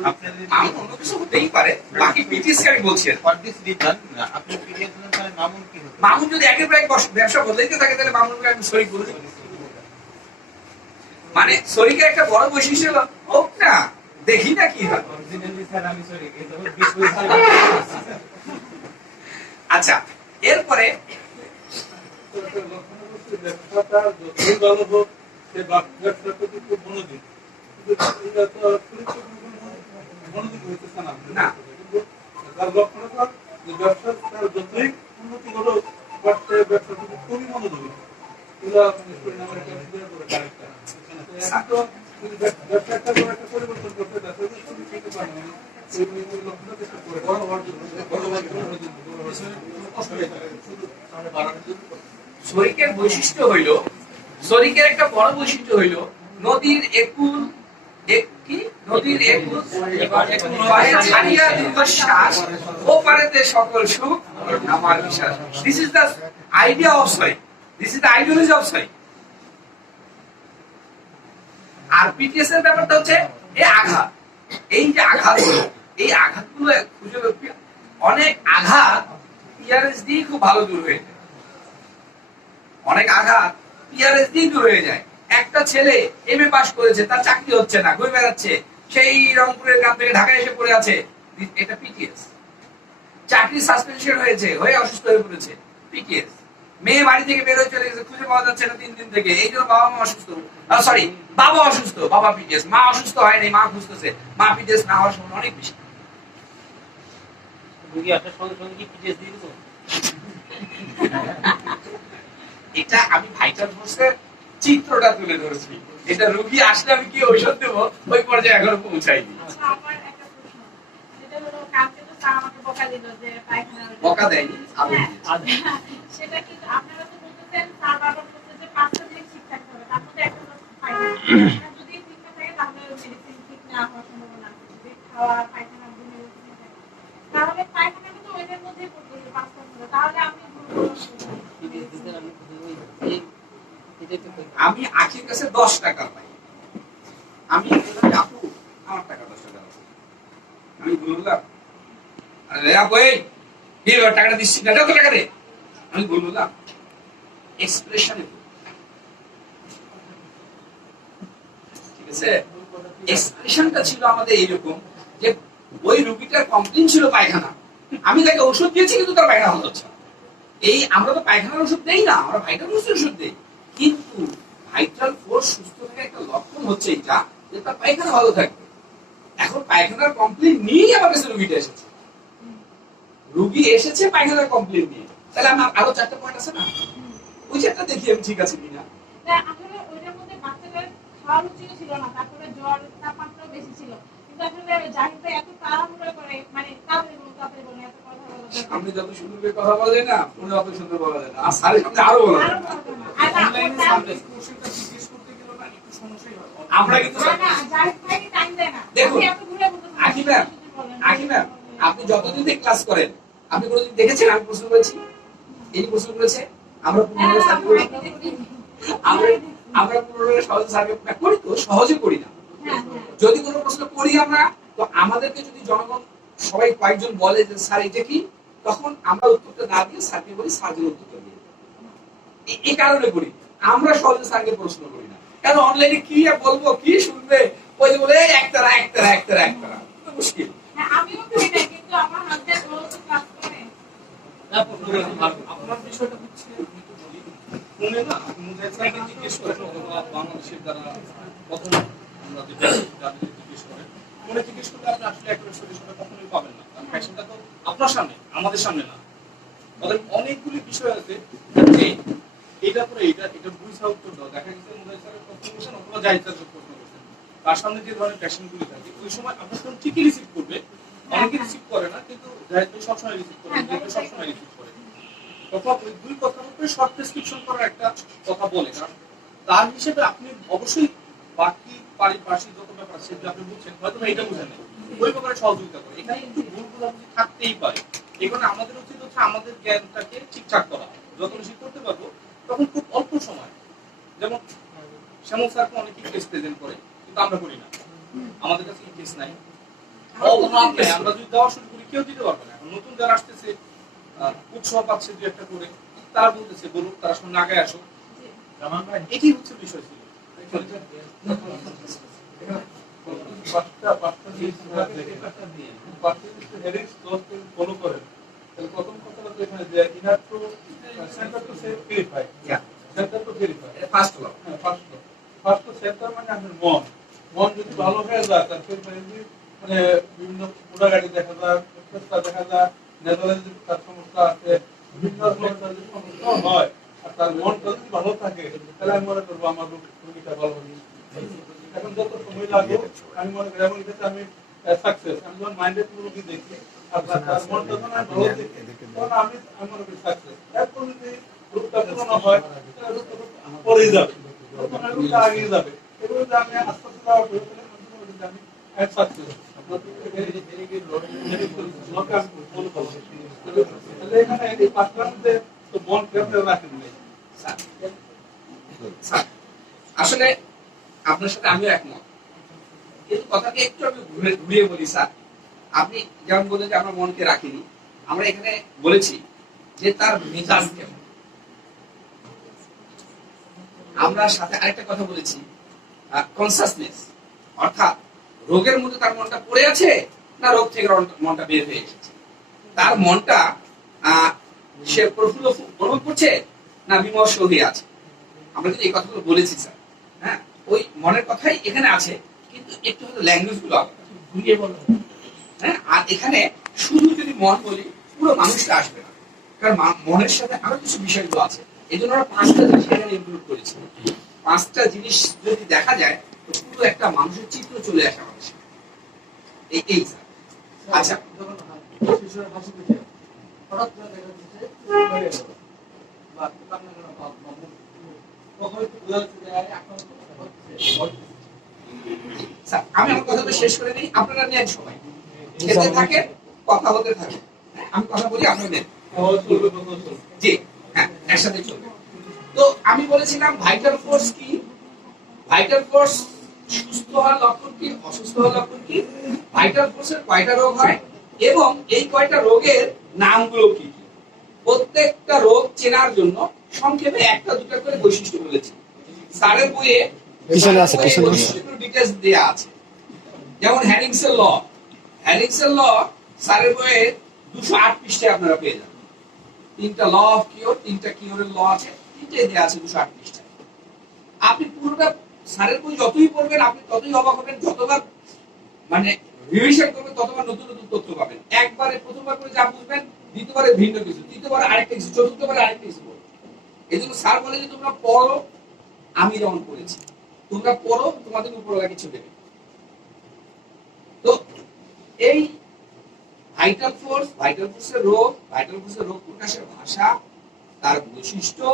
আপনাদের আমি অন্য কিছু হতেই পারে, বাকি PTS কে আমি বলছি। ফর দিস রিজন আপনি পিরিয়ড হলেন, তাহলে মামুন কি হলো? মামুন যদি একেবারে ব্যবসা বদলাইতে থাকে তাহলে মামুনকে আমি শরীক বলি। মানে শরীকের একটা বড় বৈশিষ্ট্য হলো হোক না, দেখি না কি হয়। অরিজিনালি স্যার আমি সরি, এটা হলো 20 বছর। আচ্ছা, এরপরে ব্যবসাটার যতই ভালো হোক, সে ব্যবসার প্রতি খুব মনোযোগী। কিন্তু এটা তো মনোযোগী হইতেছে না। না। কিন্তু তার লক্ষণটা যে ব্যবসা তার যতই উন্নতি হলো, বাট সে ব্যবসার প্রতি খুবই মনোযোগী। এগুলো পরিণামের একটা সুন্দর করে ক্যারেক্টার। এখন তো যদি ব্যবসাটা কোনো একটা পরিবর্তন করতে ব্যবসা শুরু করতে পারে না, ওই লক্ষণটা চেষ্টা করে বড় হওয়ার জন্য, বড় হওয়ার জন্য কষ্ট হয়ে যায়, শুধু সামনে বাড়ানোর জন্য শরীকের বৈশিষ্ট্য হইল, শরীকের একটা বড় বৈশিষ্ট্য হইল নদীর একুল, কি নদীর একুল পায়ে ছাড়িয়া দীর্ঘশ্বাস, ও পারেতে সকল সুখ আমার বিশ্বাস। This is the idea of sorry, this is the ideology of sorry. আর PTS এর ব্যাপারটা হচ্ছে এই আঘাত, এই যে আঘাতগুলো, এই আঘাতগুলো খুঁজে অনেক আঘাত PRS দিয়ে খুব ভালো দূর হয়ে যায়। অনেক আঘাত PRS দিয়ে দূর হয়ে যায়। একটা ছেলে MA পাস করেছে, তার চাকরি হচ্ছে না, ঘুরে বেড়াচ্ছে, সেই রংপুরের গ্রাম থেকে ঢাকায় এসে পড়ে আছে, এটা PTS। চাকরি সাসপেনশন হয়েছে, হয়ে অসুস্থ হয়ে পড়েছে, PTS। মেয়ে বাড়ি থেকে বের হয়ে চলে গেছে, খুঁজে পাওয়া যাচ্ছে না 3 দিন থেকে, এই জন্য বাবা মা অসুস্থ, সরি বাবা অসুস্থ, বাবা PTS। মা অসুস্থ হয়নি, মা খুঁজতেছে, মা PTS না হওয়ার সম্ভাবনা অনেক বেশি। রোগী আসার সঙ্গে সঙ্গে কি পিটিএস দিয়ে দেবো? এটা আমি ভাইটাল ফোর্সের চিত্রটা তুলে ধরেছি। এটা রোগী আসলে আমি কি ঔষধ দেবো ওই পর্যায়ে এখনো পৌঁছাইনি। আচ্ছা, আমার একটা প্রশ্ন, যেটা হলো কালকে তো স্যার আমাকে বকা দিল যে পায়খানা, বকা দেয়নি, আদর হ্যাঁ, দিয়েছে। সেটা কি আপনারা তো বলতেছেন স্যার বারবার বলতেছে যে 5টা জিনিস ঠিক থাকতে হবে, তার মধ্যে একটা হলো পায়খানা। যদি ঠিক না থাকে তাহলে মেডিসিন ঠিক না হওয়ার সম্ভাবনা আছে, যদি খাওয়া পায়খানা বমি ঠিক না থাকে, তাহলে পায়খানাটা তো ওইটার মধ্যেই পড়তেছে 5টা মধ্যে, তাহলে আপনি আমি আখির কাছে 10 টাকা পাই, আমি বললাম আপু আমার টাকা 10 টাকা দাও। আমি বললাম আরে আপু এই টাকাটা দিচ্ছি না, দাও তো টাকা দে। আমি বললাম এক্সপ্রেশনে, ঠিক আছে, এক্সপ্রেশনটা ছিল আমাদের এইরকম যে ওই রোগীটার কমপ্লেইন ছিল পায়খানা, আমি তাকে ওষুধ দিয়েছি কিন্তু তার পায়খানা ভালো হচ্ছে না। এই আমরা তো পায়খানার ওষুধ দেই না, আমরা ভাইটাল ফোর্সের ওষুধ দেই, কিন্তু ভাইটাল ফোর্স সুস্থ থাকার একটা লক্ষণ হচ্ছে এটা যে তার পায়খানা ভালো থাকবে। এখন পায়খানার কমপ্লেইন নিয়েই আমার কাছে রোগীটা এসেছে, রোগী এসেছে পায়খানার কমপ্লেইন নিয়ে, তাহলে আমার আরো 4টা পয়েন্ট আছে না, ওই 4টা দেখি আমি ঠিক আছে কিনা। আসলে ওইটার মধ্যে বাচ্চাটার খাওয়া রুচিও ছিল না, তারপরে জ্বর তাপমাত্রাও বেশি ছিল, কিন্তু আসলে জাহিদ ভাই এত তাড়াহুড়ো করে, মানে তাড়াতাড়ি বলে এত কথা বলা যায় না। আপনি যত সুন্দর করে কথা বলা যায় না, উনি অত সুন্দর বলা যায় না, আর স্যারের সামনে আরো বলা যায় না। অনলাইনে সাবজেক্ট কোশ্চেনটা জিজ্ঞেস করতে গেলে না একটু সমস্যাই হয়। আমরা কিন্তু জাহিদ ভাই টাইম দেয় না, দেখুন, আপনি এত ঘুরে বলতেছেন। আখি ম্যাম আপনি যতদিন থেকে ক্লাস করেন আপনি কোনোদিন দেখেছেন আমি প্রশ্ন করেছি? এই প্রশ্ন করেছে আমরা পুনরায় স্যারকে করি, আমরা পুনরায় সহজে স্যারকে করি, তো সহজে করি না। যদি কোনো প্রশ্ন করি আমরা, তো আমাদেরকে যদি জনগণ সবাই কয়েকজন বলে যে স্যার এটা কি, তখন আমরা উত্তরটা না দিয়ে স্যারকে বলি স্যার যেন উত্তরটা দিয়ে দেয়। এই কারণে করি। আমরা সহজে স্যারকে প্রশ্ন করি না, কারণ অনলাইনে কি আর বলবো, কি শুনবে, ওই যে বলে এই একতারা একতারা একতারা একতারা, মুশকিল। হ্যাঁ, আমিও করি না, কিন্তু আমার হাজবেন্ড ও তো ক্লাস করে। আপনার বিষয়টা হচ্ছে আমি তো বলি ফোনে না মুজাহিদ স্যারকে জিজ্ঞেস করেন অথবা বাংলাদেশের যারা প্রথম আমরা যেটা যাদের জিজ্ঞেস করেন ফোনে জিজ্ঞেস করলে আপনি আসলে একটা সলিউশনটা কখনোই পাবেন না, কারণ ফ্যাশনটা তো আপনার সামনে আমাদের সামনে না। তাদের অনেকগুলি বিষয় আছে যে এটা পরে এটা বুঝা উত্তর দাও। দেখা গেছে মুজাহিদ স্যারের প্রশ্ন করছেন অথবা জাহিদ স্যারের প্রশ্ন করছেন, তার সামনে যে ধরনের ফ্যাশনগুলি থাকে ওই সময় আপনার ফোন ঠিকই রিসিভ করবে, অনেকে রিসিভ করে না, কিন্তু জাহিদ ভাই সবসময় রিসিভ করে, জাহিদ সবসময় রিসিভ করে। তখন ওই দুই কথার উপরে শর্ট প্রেসক্রিপশন করার একটা কথা বলে, কারণ তার হিসেবে আপনি অবশ্যই বাকি পারিপার্শ্বিক যত ব্যাপার সেগুলো আপনি বুঝছেন, হয়তো এটা বুঝেন না, ওই ব্যাপারে সহযোগিতা করে। এখানে একটু ভুল বোঝাবুঝি থাকতেই পারে, এই কারণে আমাদের উচিত হচ্ছে আমাদের জ্ঞানটাকে ঠিকঠাক করা। যত বেশি করতে পারবো তখন খুব অল্প সময়, যেমন শ্যামল স্যারকে অনেকেই কেস প্রেজেন্ট করে, কিন্তু আমরা করি না, আমাদের কাছে কেস নাই, অভাব নাই, আমরা যদি দেওয়া শুরু করি কেউ দিতে পারবে না। এখন নতুন যারা আসতেছে উৎসাহ পাচ্ছে দু একটা করে, তারা বলতেছে বলুক, তারা সামনে আগে আসো, এটাই হচ্ছে বিষয় ছিল। ফলো করেন তাহলে প্রথম কথাটা তো এখানে যে inner to centre to verify, centre to verify, এটা ফার্স্ট হলো। হ্যাঁ ফার্স্ট টু সেন্টার মানে আপনার মন যদি ভালো হয়ে যায় তারপরে মানে বিভিন্ন উড়াগাড়ি দেখা যায়, চেষ্টা দেখা যায়, নেদারল্যান্ডে তার সমস্যা আছে, বিভিন্ন সমস্যা যদি সমস্যা হয় আর তার মনটা যদি ভালো থাকে তাহলে আমি মনে করবো আমার রোগীটা ভালো হবে। এখন যত সময় লাগে আমি মনে করি এমন ক্ষেত্রে আমি সাকসেস, আমি যখন মাইন্ডেড রোগী দেখি আর তার মনটা যখন আমি ভালো দেখি তখন আমি মনে করি সাকসেস। এরপর যদি রোগটা পূরণ হয় তাহলে রোগটা পরেই যাবে, তখন রোগটা আগিয়ে যাবে। এগুলো যে আমি আস্তে আস্তে যাওয়ার পরে আমি সাকসেস আসলে আপনার সাথে আমিও একমত, কিন্তু কথাকে একটু আমি ঘুরিয়ে বলি স্যার। আপনি যেমন বললেন যে আমরা মনকে রাখিনি, আমরা এখানে বলেছি যে তার মেজাজ কেমন। আমরা সাথে আরেকটা কথা বলেছি কনসাসনেস, অর্থাৎ রোগের মধ্যে তার মনটা পড়ে আছে না রোগ থেকে মনটা বের হয়ে এসেছে, তার মনটা সে প্রফুল্ল অনুভব করছে না বিমর্ষ হয়ে আছে। আমরা কিন্তু এই কথাগুলো বলেছি স্যার, হ্যাঁ ওই মনের কথাই এখানে আছে, কিন্তু একটু হয়তো ল্যাঙ্গুয়েজ গুলো ঘুরিয়ে বলো, হ্যাঁ। আর এখানে শুধু যদি মন বলি পুরো মানুষটা আসবে না, কারণ মনের সাথে আরো কিছু বিষয়গুলো আছে, এই জন্য আমরা 5টা জিনিস এখানে ইনক্লুড করেছি। 5টা জিনিস যদি দেখা যায় তো পুরো একটা মানুষের চিত্র চলে আসে আমাদের সামনে। এই স্যার। আচ্ছা আমি আমার কথাটা শেষ করে নিই, আপনারা নেন সবাই, খেতে থাকে কথা বলতে থাকে, আমি কথা বলি আপনারা নেন। জি হ্যাঁ একসাথে চলবে। তো আমি বলেছিলাম ভাইটাল ফোর্স কি, ভাইটাল ফোর্স সুস্থ হওয়ার লক্ষণ কি, অসুস্থ হওয়ার লক্ষণ কি, ভাইটাল ফোর্সের কয়টা রোগ হয় এবং এই কয়টা রোগের নামগুলো কি কি। প্রত্যেকটা রোগ চেনার জন্য সংক্ষেপে একটা দুটো করে বৈশিষ্ট্য বলেছি। স্যারের বইয়ে ডিটেইলস দেয়া আছে, যেমন হ্যারিংসের ল, হ্যারিংসের ল স্যারের বইয়ে 208 পৃষ্ঠায় আপনারা পেয়ে যাবেন। 3টা ল অফ কিওর, 3টা কিওরের ল আছে, 3টাই দেয়া আছে 208 পৃষ্ঠায়। আপনি পুরোটা স্যারের বই যতই পড়বেন আপনি ততই অবাক হবেন, যতবার মানে রিভিশন করবেন ততবার নতুন নতুন তথ্য পাবেন। একবারে প্রথমবার করে যা বুঝবেন দ্বিতীয়বারে ভিন্ন কিছু, তৃতীয়বারে আরেকটা কিছু, চতুর্থবারে আরেকটা কিছু। এই জন্য স্যার বলে যে তোমরা পড়ো, আমি যেমন পড়েছি তোমরা পড়ো, তোমাদের উপরওয়ালা কিছু দেবে। তো এই ভাইটাল ফোর্সের রোগ, ভাইটাল ফোর্সের রোগ প্রকাশের ভাষা, তার বৈশিষ্ট্য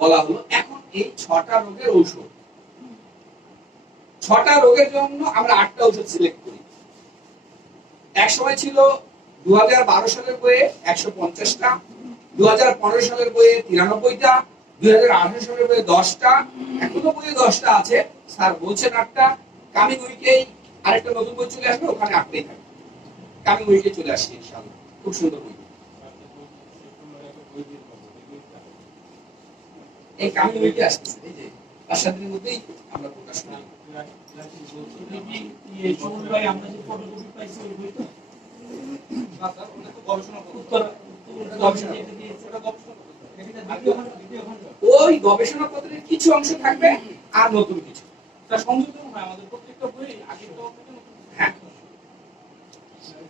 বলা হলো। এখন এই 6টা রোগের ঔষধ, 6টা রোগের জন্য আমরা 8টা ঔষধ সিলেক্ট করি। এক সময় ছিল 2012 সালের বইয়ে 150টা, 2015 সালের বইয়ে 93টা, 2018 সালের বইয়ে 10টা, এখনো বইয়ে 10টা আছে, স্যার বলছেন 8টা। কামিং উইকেই আরেকটা নতুন বই চলে আসবে, ওখানে 8টাই থাকবে। কামিং উইকে চলে আসছে ইনশাআল্লাহ, খুব সুন্দর বই। এই কামিউনিটি আসতেছে, এই যে 5-7 দিনের মধ্যেই আমরা প্রকাশ করি। সুমন ভাই আমরা যে ফটোকপি পাইছি ওই বই তো না স্যার, ওটা তো গবেষণাপত্র। উত্তর গবেষণা। যেটা দিয়েছে ওটা গবেষণাপত্র। দ্বিতীয় খণ্ড ওই গবেষণা পত্রের কিছু অংশ থাকবে আর নতুন কিছু। স্যার সংযোজন হয় আমাদের প্রত্যেকটা বই আগের তো হ্যাঁ।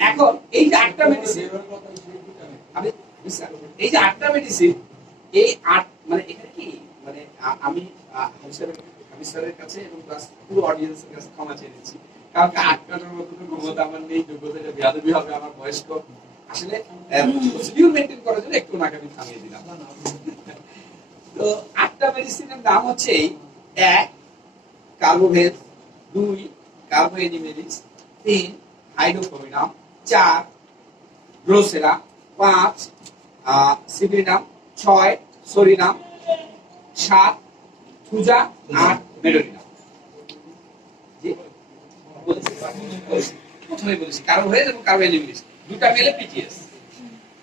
এখন এই যে 8টা মেডিসিন, আমি স্যার এই যে 8টা মেডিসিন, এই 8 মানে এখানে কি মানে আমি হামিদ স্যারের কাছে এবং প্লাস পুরো অডিয়েন্সের কাছে ক্ষমা চেয়ে নিচ্ছি, কারণ 8টার মতো তো ক্ষমতা আমার নেই, যোগ্যতা এটা বেয়াদবি হবে আমার বয়স্ক। আসলে প্রসিডিউর মেইনটেইন করার জন্য একটু নাকি আমি থামিয়ে দিলাম। তো 8টা মেডিসিনের নাম হচ্ছে 1 কার্বোভেজ, 2 কার্বোএনিমেলিস, 3 হাইড্রোফোবিনাম, 4 ব্রোসেরা, 5 সিবিনাম, 6 সোরিনাম, 7 থুজা, 8 মেডোনিনাম। জি প্রথমে বলেছি কার্বোভেজ এবং কার্বোএনিমেলিস, দুটো মিলে পিটিএস।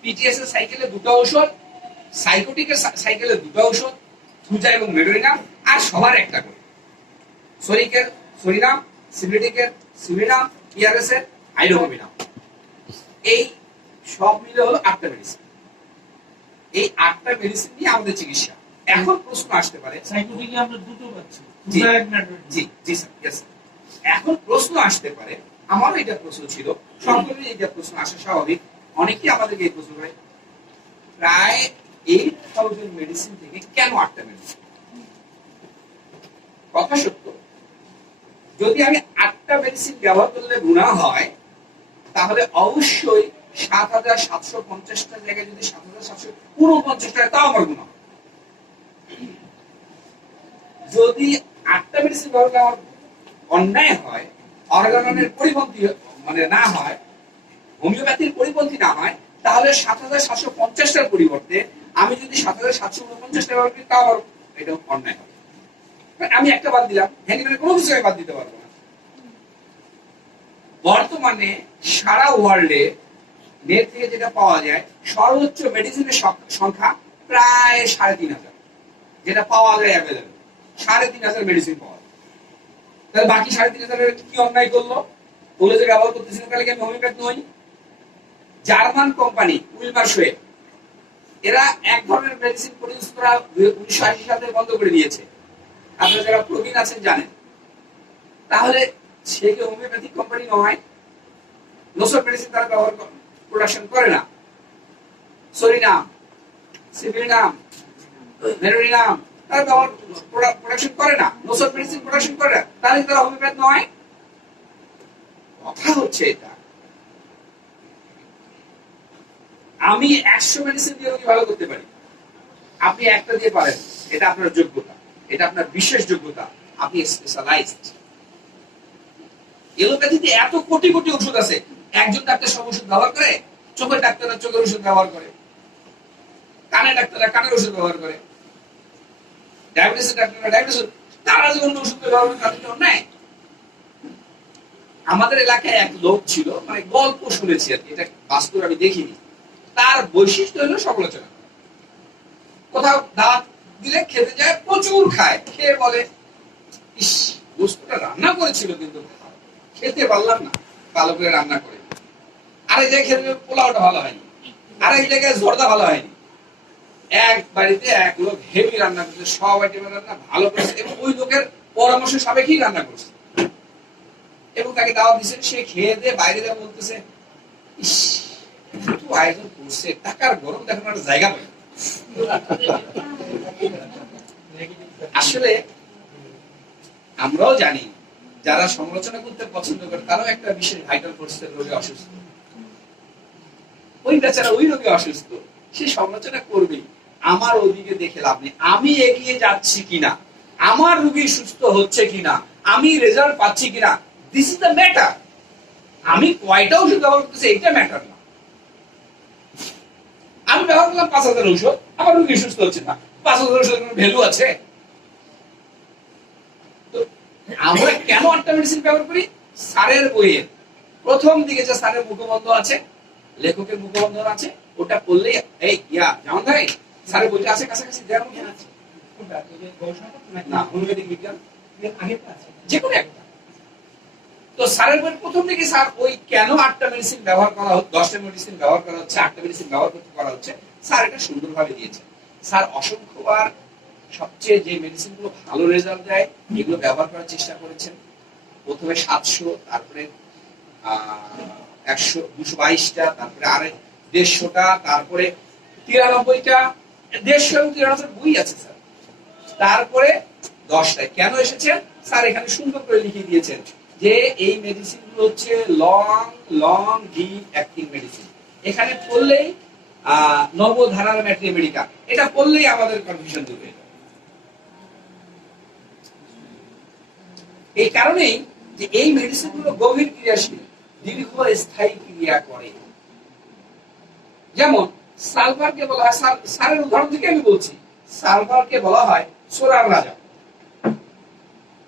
পিটিএস এর সাইকেলে দুটো ঔষধ, সাইকোটিকের সাইকেলে দুটো ঔষধ, থুজা এবং মেডোনিনাম, আর সবার একটা করে। সোরিকের সোরিনাম, সিবিটিকের সিবিনাম, পিআরএস এর হাইড্রোফোবিনাম। এই সব মিলে হলো 8টা মেডিসিন। এই 8টা মেডিসিন নিয়ে আমাদের চিকিৎসা। এখন প্রশ্ন আসতে পারে, সাইকোটিকে আমরা দুটো পাচ্ছি জি। সুজাইগনাটোরি জি জি স্যার, ইয়েস। এখন প্রশ্ন আসতে পারে, আমারও এটা প্রশ্ন ছিল, সকলেরই এটা প্রশ্ন আসা স্বাভাবিক, অনেকেই আমাদেরকে এই প্রশ্ন করে, প্রায় 8000 মেডিসিন থেকে কেন 8টা মেডিসিন? কথা সত্য, যদি আমি 8টা মেডিসিন ব্যবহার করলে গুনাহ হয়, তাহলে অবশ্যই 7750টা জায়গায় যদি 7749 হয় তাও আমার গুনাহ। যদি 8টা মেডিসিন ব্যবহার করে আমার অন্যায় হয়, অর্গাননের পরিপন্থী মানে না হয়, হোমিওপ্যাথির পরিপন্থী না হয়, তাহলে 7750টার পরিবর্তে আমি যদি 7749টা ব্যবহার করি তাও আমার এটা অন্যায় হবে। আমি একটা বাদ দিলাম, হ্যান্ডিম্যানের কোনো কিছু আমি বাদ দিতে পারবো না। বর্তমানে সারা ওয়ার্ল্ডে নেট থেকে যেটা পাওয়া যায়, সর্বোচ্চ মেডিসিনের সংখ্যা প্রায় 3500, যেটা পাওয়া যায় অ্যাভেলেবল 3500 মেডিসিন পাওয়া যায়। তাহলে বাকি 3500 কি অন্যায় করলো? ওগুলো যে ব্যবহার করতেছিলেন, তাহলে কি আমি হোমিওপ্যাথ নই? জার্মান কোম্পানি উইলমারশোয়ে, এরা এক ধরনের মেডিসিন প্রডিউস করা 1980 সালে বন্ধ করে দিয়েছে। আপনারা যারা প্রবীণ আছেন জানেন। তাহলে সে কি হোমিওপ্যাথিক কোম্পানি নয়? নোসল মেডিসিন তারা ব্যবহার প্রোডাকশন করে না। সোরিনাম, সিবিনাম, মেডোনিনাম তারা ব্যবহার প্রোডাকশন করে না, নোসল মেডিসিন প্রোডাকশন করে না, তাহলে তারা হোমিওপ্যাথ নয়। কথা হচ্ছে এটা, আমি 100 মেডিসিন দিয়ে রোগী ভালো করতে পারি, আপনি একটা দিয়ে পারেন, এটা আপনার যোগ্যতা, এটা আপনার বিশেষ যোগ্যতা, আপনি স্পেশালাইজড। এলোপ্যাথিতে এত কোটি কোটি ওষুধ আছে, একজন ডাক্তার সব ওষুধ ব্যবহার করে, চোখের ডাক্তাররা চোখের ওষুধ ব্যবহার করে, কানের ডাক্তাররা কানের ওষুধ ব্যবহার করে, ডায়াবেটিসের ডাক্তাররা ডায়াবেটিস, তারা যে অন্য ওষুধ ব্যবহার করে তাদের জন্য নেয়। আমাদের এলাকায় এক লোক ছিল, মানে গল্প শুনেছি আর কি, এটা বাস্তবে আমি দেখিনি। তার বৈশিষ্ট্য হলো সমালোচনা। কোথাও দাঁত দিলে খেতে যায়, প্রচুর খায়, খেয়ে বলে ইস বস্তুটা রান্না করেছিল কিন্তু খেতে পারলাম না, ভালো করে রান্না করে। আরেক জায়গায় খেতে পোলাওটা ভালো হয়নি, আরেক জায়গায় জর্দা ভালো হয়নি। এক বাড়িতে এক লোক হেভি রান্না করছে, সব আইটেমের রান্না ভালো করেছে, এবং ওই লোকের পরামর্শ সাপেক্ষেই রান্না করছে, এবং তাকে দাওয়াত দিচ্ছে। সে খেয়ে দিয়ে বাইরে যা বলতেছে, ইস একটু আয়োজন করছে, টাকার গরম দেখানোর জায়গা পাই। আসলে আমরাও জানি, যারা সমালোচনা করতে পছন্দ করে তারাও একটা বিশেষ ভাইটাল ফোর্সের রোগে অসুস্থ। ওই বেচারা ওই রোগে অসুস্থ, সে সমালোচনা করবে। আমার ওদিকে দেখে লাভ নেই, আমি এগিয়ে যাচ্ছি কিনা, আমার রোগী সুস্থ হচ্ছে কিনা, আমি রেজাল্ট পাচ্ছি কিনা, দিস ইজ দ্য ম্যাটার। আমি কয়টা ওষুধ ব্যবহার করতেছি এটা ম্যাটার না। আমি ব্যবহার করলাম 5000 ঔষধ, আমার রোগী সুস্থ হচ্ছে না, 5000 ঔষধের কোনো ভ্যালু আছে? আমরা কেন 8টা মেডিসিন ব্যবহার করি? স্যারের বইয়ের প্রথম দিকে যে স্যারের মুখবন্ধ আছে, লেখকের মুখবন্ধ আছে, ওটা পড়লেই এই জামান ভাই স্যারের বইটা আছে কাছাকাছি, দেওয়ার মধ্যে আছে, কোনটা এই যে গবেষণাটা নাকি না হোমিওপ্যাথিক বিজ্ঞান এর আগেরটা আছে? যে কোনো একটা। তো স্যারের বই প্রথম থেকে স্যার ওই কেন 8টা মেডিসিন ব্যবহার করা হচ্ছে, 10টা মেডিসিন ব্যবহার করা হচ্ছে, 8টা মেডিসিন ব্যবহার করতে করা হচ্ছে, স্যার এটা সুন্দরভাবে দিয়েছে। স্যার অসংখ্যবার সবচেয়ে যে মেডিসিনগুলো ভালো রেজাল্ট দেয় এগুলো ব্যবহার করার চেষ্টা করেছেন। প্রথমে 700, তারপরে 100, 222টা, তারপরে আরেক 150টা, তারপরে 93টা, 150 এবং 93 বই আছে স্যার। তারপরে 10টায় কেন এসেছে স্যার এখানে সুন্দর করে লিখে দিয়েছেন যে এই মেডিসিন গুলো হচ্ছে লং ডিপ অ্যাক্টিং মেডিসিন। এখানে পড়লেই নবধারার ম্যাট্রিমেডিকা, এটা পড়লেই আমাদের কনফিউশন দূর হয়ে যাবে। এই কারণেই যে এই মেডিসিন গুলো গভীর ক্রিয়াশীল, দীর্ঘস্থায়ী ক্রিয়া করে। যেমন সালফারকে বলা হয়, সারের উদাহরণ থেকে আমি বলছি, সালফারকে বলা হয় সোরার রাজা।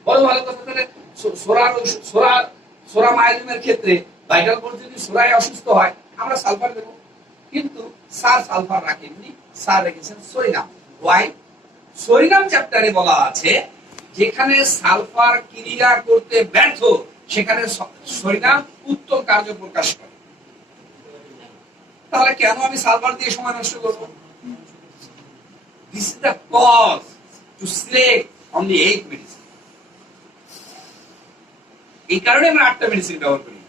বড় ভালো কথা, তাহলে সোরামাইলিনের ক্ষেত্রে ভাইটাল ফোর্স যদি সোরায় অসুস্থ হয় আমরা সালফার দেব, কিন্তু স্যার সালফার রাখেননি, স্যার রেখেছেন সোরিনাম। ওয়াই? সোরিনাম চ্যাপ্টারে বলা আছে যেখানে সালফার ক্রিয়া করতে ব্যর্থ সেখানে সোরিনাম উত্তম কার্য প্রকাশ করে। তাহলে কেন আমি সালফার দিয়ে সময় নষ্ট করব? This is the cause to select only 8 medicine. এই কারণে আমরা 8টা মেডিসিন ব্যবহার করি।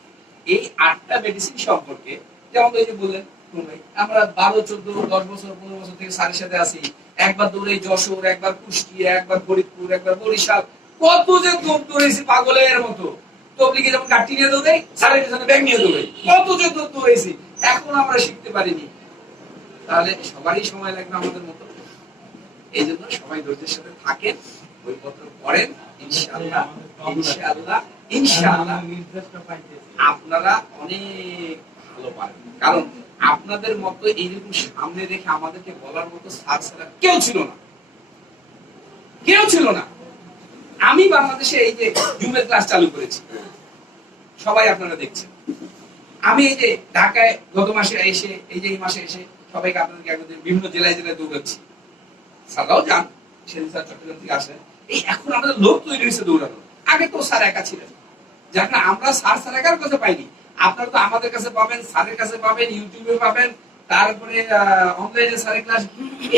এই 8টা মেডিসিন সম্পর্কে যেমন ওই যে বললেন আমরা 12, 14, 10 বছর 15 বছর থেকে স্যারের সাথে আছি, একবার দৌড়ে যশোর, একবার কুষ্টিয়া, একবার ফরিদপুর, একবার বরিশাল, কত যে দৌড়েছি পাগলের মতো। তবলিগে যেমন গাড়ি নিয়ে দৌড়াই, স্যারের পিছনে ব্যাগ নিয়ে দৌড়াই, কত যে দৌড়েছি, এখন আমরা শিখতে পারিনি। তাহলে সবারই সময় লাগবে আমাদের মতো। এই জন্য সবাই ধৈর্যের সাথে থাকেন, বইপত্র পড়েন, ইনশাআল্লাহ ইনশাআল্লাহ ইনশাআল্লাহ আপনারা অনেক ভালো পারবেন। কারণ আপনাদের মতো এইরকম সামনে রেখে আমাদেরকে বলার মতো স্যার ছাড়া কেউ ছিল না, কেউ ছিল না। আমি বাংলাদেশে এই যে জুমের ক্লাস চালু করেছি, সবাই আপনারা দেখছেন। আমি এই যে ঢাকায় গত মাসে এসে, এই যে এই মাসে এসে সবাইকে আপনাদেরকে একদম বিভিন্ন জেলায় জেলায় দৌড়াচ্ছি। স্যাররাও যান, সেদিন স্যার চট্টগ্রাম থেকে আসেন। এই এখন আমাদের লোক তৈরি হয়েছে দৌড়ানো। আগে তো স্যার একা ছিলেন, যার না আমরা স্যার একার কাছে পাইনি। আপনারা তো আমাদের কাছে পাবেন, স্যারের কাছে পাবেন, ইউটিউবে পাবেন, তারপরে অনলাইনে স্যারের ক্লাস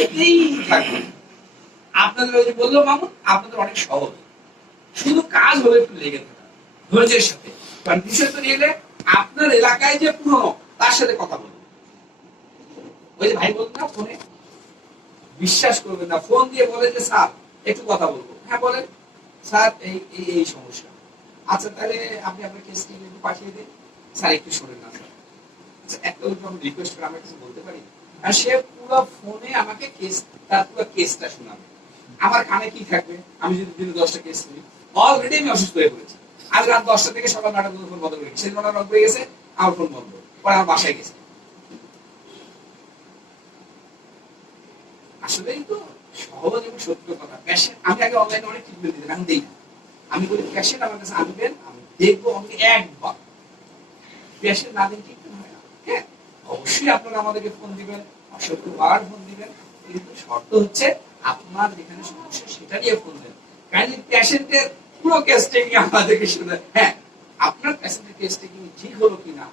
এতেই থাকবে। আপনাদের ওই যে বললো মামুন, আপনাদের অনেক সহজ, শুধু কাজ হলে একটু লেগে থাকা ধৈর্যের সাথে। কারণ বিষয় তো নিয়ে আপনার এলাকায় যে পুরনো তার সাথে কথা বলবো। ওই যে ভাই বলতো না ফোনে, বিশ্বাস করবেন না, ফোন দিয়ে বলে যে স্যার একটু কথা বলবো। হ্যাঁ বলেন স্যার, এই সমস্যা। আচ্ছা তাহলে আপনি আপনার কেসটি একটু পাঠিয়ে দিন। স্যার একটু শোনেন না স্যার। আচ্ছা একটা যখন রিকোয়েস্ট করে আমি কিছু বলতে পারি, আর সে পুরো ফোনে আমাকে কেস, তার পুরো কেসটা শোনাবে। আমার কানে কি থাকবে? আমি যদি দিনে 10টা কেস শুনি, অলরেডি আমি অসুস্থ হয়ে পড়েছি। আজ রাত 10টা থেকে সকাল 9টা পর্যন্ত ফোন বন্ধ করে গেছে, সেদিন রং হয়ে গেছে, আমার ফোন বন্ধ, পরে আমার বাসায় গেছে। আসলেই তো সহজ এবং সত্য কথা। প্যাশেন্ট আমি আগে অনলাইনে অনেক ট্রিটমেন্ট দিতাম, এখন দেই না। আমি বলি প্যাশেন্ট আমার কাছে আনবেন, আমি দেখবো অনেকে একবার। প্যাশেন্ট না দিন ঠিক হয় না। হ্যাঁ অবশ্যই আপনারা আমাদেরকে ফোন দিবেন, অসংখ্যবার ফোন দিবেন, কিন্তু শর্ত হচ্ছে আপনার যেখানে সমস্যা সেটা নিয়ে ফোন দেন। কাইন্ডলি প্যাশেন্টের পুরো কেসটা নিয়ে আমাদেরকে শুনে। হ্যাঁ আপনার প্যাশেন্টের কেসটা কি ঠিক হলো কিনা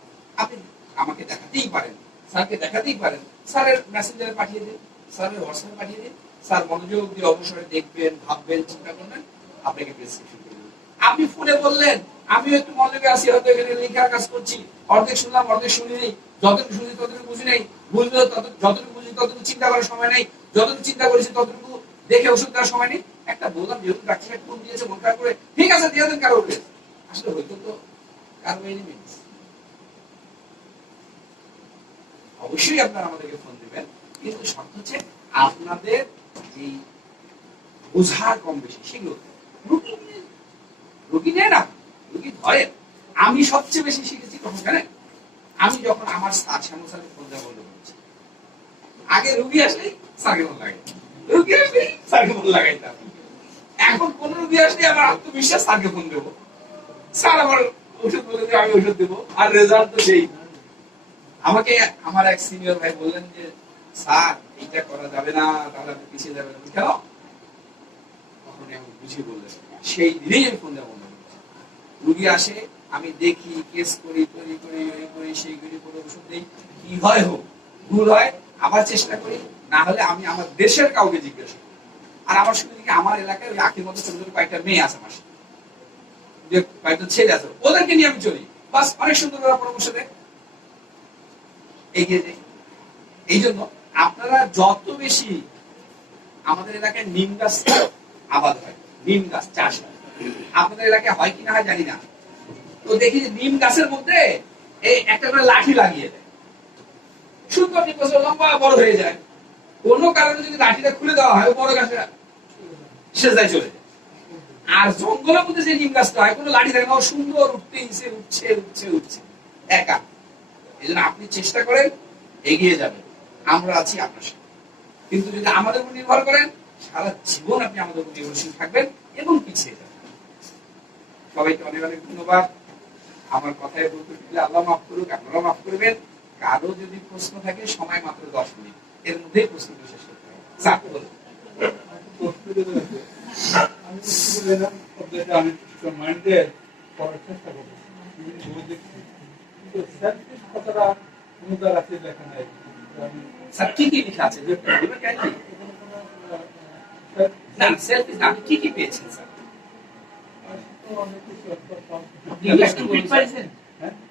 আপনি আমাকে দেখাতেই পারেন, স্যারকে দেখাতেই পারেন। স্যারের মেসেঞ্জারে পাঠিয়ে দিন, স্যারের হোয়াটসঅ্যাপে পাঠিয়ে দিন। স্যার মনোযোগ দিয়ে অবসরে দেখবেন, ভাববেন, চিন্তা করবেন, আপনাকে প্রেসক্রিপশন করে দেবেন। আপনি ফোনে বললেন আমি একটু মনোযোগে আছি, হয়তো এখানে লেখার কাজ করছি, অর্ধেক শুনলাম অর্ধেক শুনিনি, যতটুকু শুনি ততটুকু বুঝি নেই, বুঝলে যতটুকু বুঝি ততটুকু চিন্তা করার সময় নেই, যতটুকু চিন্তা করেছি ততটুকু দেখে ওষুধ দেওয়ার সময় নেই। একটা বললাম যেহেতু ডাক্তার সাহেব ফোন দিয়েছে মন খারাপ করে, ঠিক আছে দিয়ে দেন কারো উপরে। আসলে হয়তো তো কারো এলিমেন্টস। অবশ্যই আপনারা আমাদেরকে ফোন দিবেন, কিন্তু শর্ত হচ্ছে আপনাদের যে বোঝা কম বেশি সেগুলো রুগী নেয় না, রুগী ধরেন। আমি সবচেয়ে বেশি শিখেছি কখন জানেন? আমি যখন আমার শ্যামল স্যারকে ফোন দেওয়া বন্ধ করেছি। আগে রুগী আসলেই স্যারকে ফোন লাগাই, রুগী আসলেই স্যারকে ফোন লাগাইতাম। এখন কোন রুগী আসলে আমার আত্মবিশ্বাস, স্যারকে ফোন দেবো, স্যার আমার ওষুধ বলে দেবে, আমি ওষুধ দেবো, আর রেজাল্ট তো সেই। আমাকে আমার এক সিনিয়র ভাই বললেন যে স্যার এইটা করা যাবে না, তাহলে আপনি পিছিয়ে যাবেন। কেন? বুঝিয়ে বললেন, সেই দিনেই আমি ফোন দেওয়া বন্ধ করেছি। রুগী আসে, আমি দেখি, কেস করি, তৈরি করি, এই করি, সেই করি, কোনো ওষুধ দিই, কি হয় হোক, ভুল হয় আবার চেষ্টা করি, না হলে আমি আমার দেশের কাউকে জিজ্ঞাসা করি। আর আমার শুনে দেখি আমার এলাকায় ওই আখির মতো ছোট ছোট কয়েকটা মেয়ে আছে, আমার সাথে যে কয়েকটা ছেলে আছে, ওদেরকে নিয়ে আমি চলি, বাস অনেক সুন্দর করে পরামর্শ দেয়, এগিয়ে যাই। এই জন্য আপনারা যত বেশি, আমাদের এলাকায় নিম গাছ আবাদ হয়, নিম গাছ চাষ হয়, আপনাদের এলাকায় হয় কিনা হয় জানি না, তো দেখি যে নিম গাছের মধ্যে এই একটা করে লাঠি লাগিয়ে দেয়, সুন্দর লম্বা বড় হয়ে যায়। কোনো কারণে যদি লাঠিটা খুলে দেওয়া হয়, বড় গাছটা সেজায় চলে যায়। আর জঙ্গলের মধ্যে যে নিম গাছটা হয়, কোনো লাঠি থাকে না, সুন্দর উঠছে উঠছে উঠছে উঠছে একা। এই জন্য আপনি চেষ্টা করেন, এগিয়ে যাবেন, আমরা আছি আপনার সাথে। কিন্তু যদি আমাদের উপর নির্ভর করেন, সারা জীবন আপনি আমাদের উপর নির্ভরশীল থাকবেন এবং পিছিয়ে যাবেন। সবাইকে অনেক অনেক ধন্যবাদ। আমার কথায় বলতে গেলে আল্লাহ মাফ করুক, আপনারাও মাফ করবেন। কারো যদি প্রশ্ন থাকে, সময় মাত্র 10 মিনিট, এর মধ্যেই প্রশ্নটা শেষ করতে হবে। স্যার বলুন। আমি মাইন্ডে পড়ার চেষ্টা করবো, বই দেখছি, কিন্তু সেলফিশ কথাটা কোনো জায়গাতে লেখা নাই। স্যার কি কি লেখা আছে? না সেলফিশ না, আপনি কি কি পেয়েছেন স্যার? স্টুপিড পাইছেন?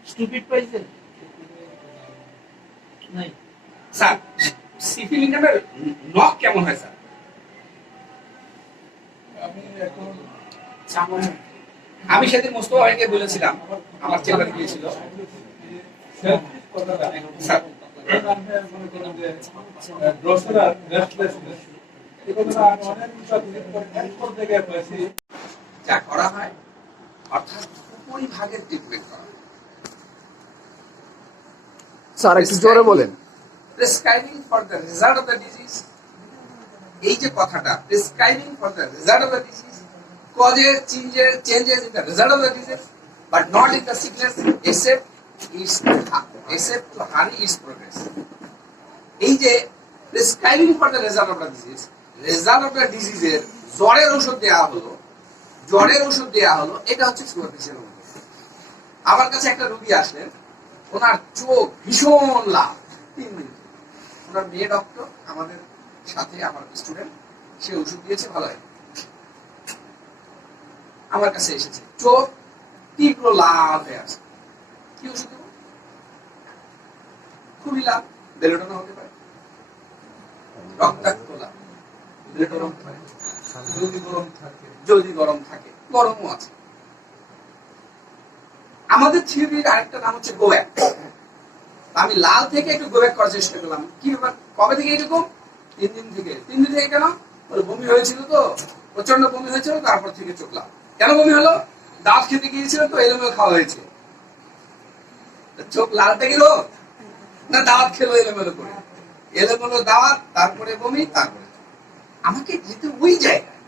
স্টুপিড পাইছেন? নাই স্যার সিফিল ইনকামের নক কেমন হয় স্যার? আমি এখন আমি সেদিন মোস্তফা ভাইকে বলেছিলাম, আমার চেম্বারে গিয়েছিল সেলফিশ কথাটা স্যার, আমি মনে করেন যে ড্রসেরা রেস্টলেসনেস, এই কথাটা আমি অনেক এক জায়গায় পেয়েছি। যা করা হয় অর্থাৎ উপরিভাগের ট্রিটমেন্ট করা হয়। স্যার একটু জোরে বলেন। Prescribing for the result of the disease, এই যে কথাটা, prescribing for the result of the disease causes changes in the result of the disease, but not in the sickness, except to hurry its progress. এই যে prescribing for the result of the disease, result of the ডিজিজের জ্বরের ওষুধ দেওয়া হলো, জ্বরের ওষুধ দেওয়া হলো, এটা হচ্ছে সুগার পেশেন্টের মধ্যে। আমার কাছে একটা রোগী আসলেন, ওনার চোখ ভীষণ লাল, 3 মিনিট, ওনার মেয়ে ডক্টর আমাদের সাথে, আমার স্টুডেন্ট, সে ওষুধ দিয়েছে, ভালো হয়। আমার কাছে এসেছে, চোখ তীব্র লাল হয়ে আছে, কি ওষুধ দেবো? খুবই লাল, বেলোডোনা হতে পারে, রক্তাক্ত লাল, বেলোডোনা হতে পারে, যদি গরম থাকে, গরমও আছে। আমাদের থিওরির আরেকটা নাম হচ্ছে গোব্যাক। আমি লাল থেকে একটু গোব্যাক করার চেষ্টা করলাম। কি ব্যাপার, কবে থেকে এরকম? 3 দিন থেকে। 3 দিন থেকে কেন? বমি হয়েছিল তো, প্রচন্ড বমি হয়েছিল, তারপর থেকে চোখ লাল। কেন বমি হলো? দাঁত খেতে গিয়েছিল তো, এলোমেলো খাওয়া হয়েছে। চোখ লালটা গেল না, দাঁত খেলো এলোমেলো করে, এলোমেলো দাঁত, তারপরে বমি, তারপরে আমাকে যেতে ওই জায়গায়।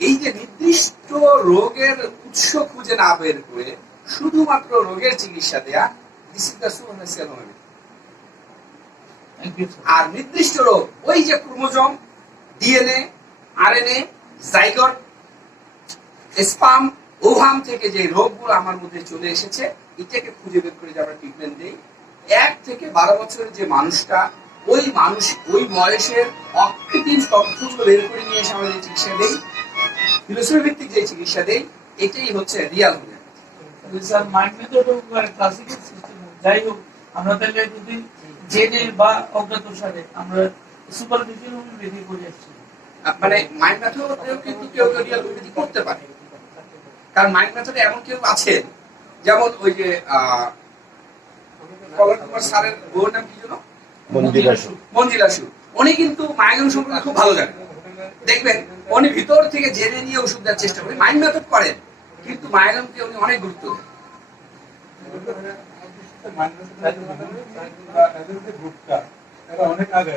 এই যে নির্দিষ্ট রোগের উৎস খুঁজে না বের করে শুধুমাত্র রোগের চিকিৎসা দেয়া, this is the superficial homeopathy. আর নির্দিষ্ট রোগ, ওই যে chromosome, DNA, RNA, zygote, sperm, ovum থেকে যে রোগগুলো আমার মধ্যে চলে এসেছে, এটাকে খুঁজে বের করে যে আমরা ট্রিটমেন্ট দেই। 1 থেকে 12 বছরের যে মানুষটা, ওই মানুষ ওই বয়সের অকৃত্রিম তথ্যগুলো বের করে নিয়ে এসে আমরা যে চিকিৎসা দেই, ফিলোসফি ভিত্তিক যে চিকিৎসা দেই, এটাই হচ্ছে Real homeopathy. Sir mind method classical system, যাই হোক আমরা তাহলে যদি জেনে বা অজ্ঞাতসারে আমরা সুপারফিশিয়াল হোমিওপ্যাথি করে আসছি, মানে মাইন্ড মেথডেও কিন্তু কেউ কেউ রিয়াল হোমিওপ্যাথি করতে পারে। কারণ মাইন্ড মেথডে এমন কেউ আছে, যেমন ওই যে কলন কুমার স্যারের বউর নাম কি যেন, মঞ্জিলা সু, উনি কিন্তু মাইগ্রেন সম্পর্কে খুব ভালো জানেন। দেখবেন উনি ভিতর থেকে জেনে নিয়ে ওষুধ দেওয়ার চেষ্টা করেন, মাইন্ড মেথড করেন, কিন্তু মাইগ্রেনকে উনি অনেক গুরুত্ব দেন। অনেক আগে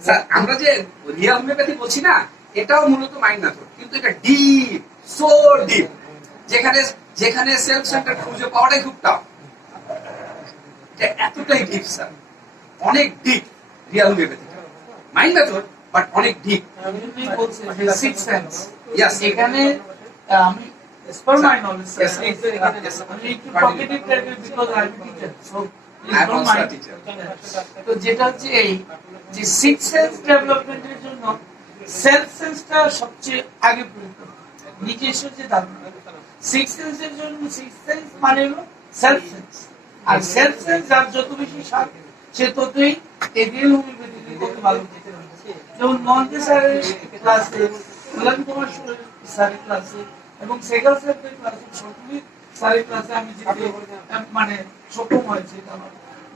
স্যার আমরা যে রিয়াল হোমিওপ্যাথি বলছি না, এটাও মূলত মাইন্ড মেথড, কিন্তু এটা ডিপ, সো ডিপ, যেখানে যেখানে সেলফ সেন্টার খুঁজে পাওয়াটাই খুব টাফ। এতটাই ডিপ স্যার, অনেক deep. Real homeopathy mind method but অনেক ডিপ। আপনি বলছেন যে সিক্স সেন্স, Yes. এখানে আমি as per my knowledge, sir, Yes, yes. আমি একটু talkative type-এর because I am a teacher, so please I am don't also a mind. teacher. তো যেটা হচ্ছে এই যে সিক্স সেন্স ডেভেলপমেন্টের জন্য সেলফ সেন্সটা সবচেয়ে আগে প্রয়োগ করতে হবে। নিজস্ব যে ধারণা, সিক্স সেন্সের জন্য সিক্স সেন্স মানে হলো সেলফ সেন্স, আর সেলফ সেন্স যার যত বেশি সার সে ততই এই রিয়েল হোমিওপ্যাথি কত ভালো যেতে পারে। যেমন মন্টে স্যারের ক্লাসে, কল্যাণ কুমার স্যারের ক্লাসে এবং সেগাল স্যারের ক্লাসে, সবগুলি স্যারের ক্লাসে আমি যেতে মানে সক্ষম হয়েছে, এটা আমার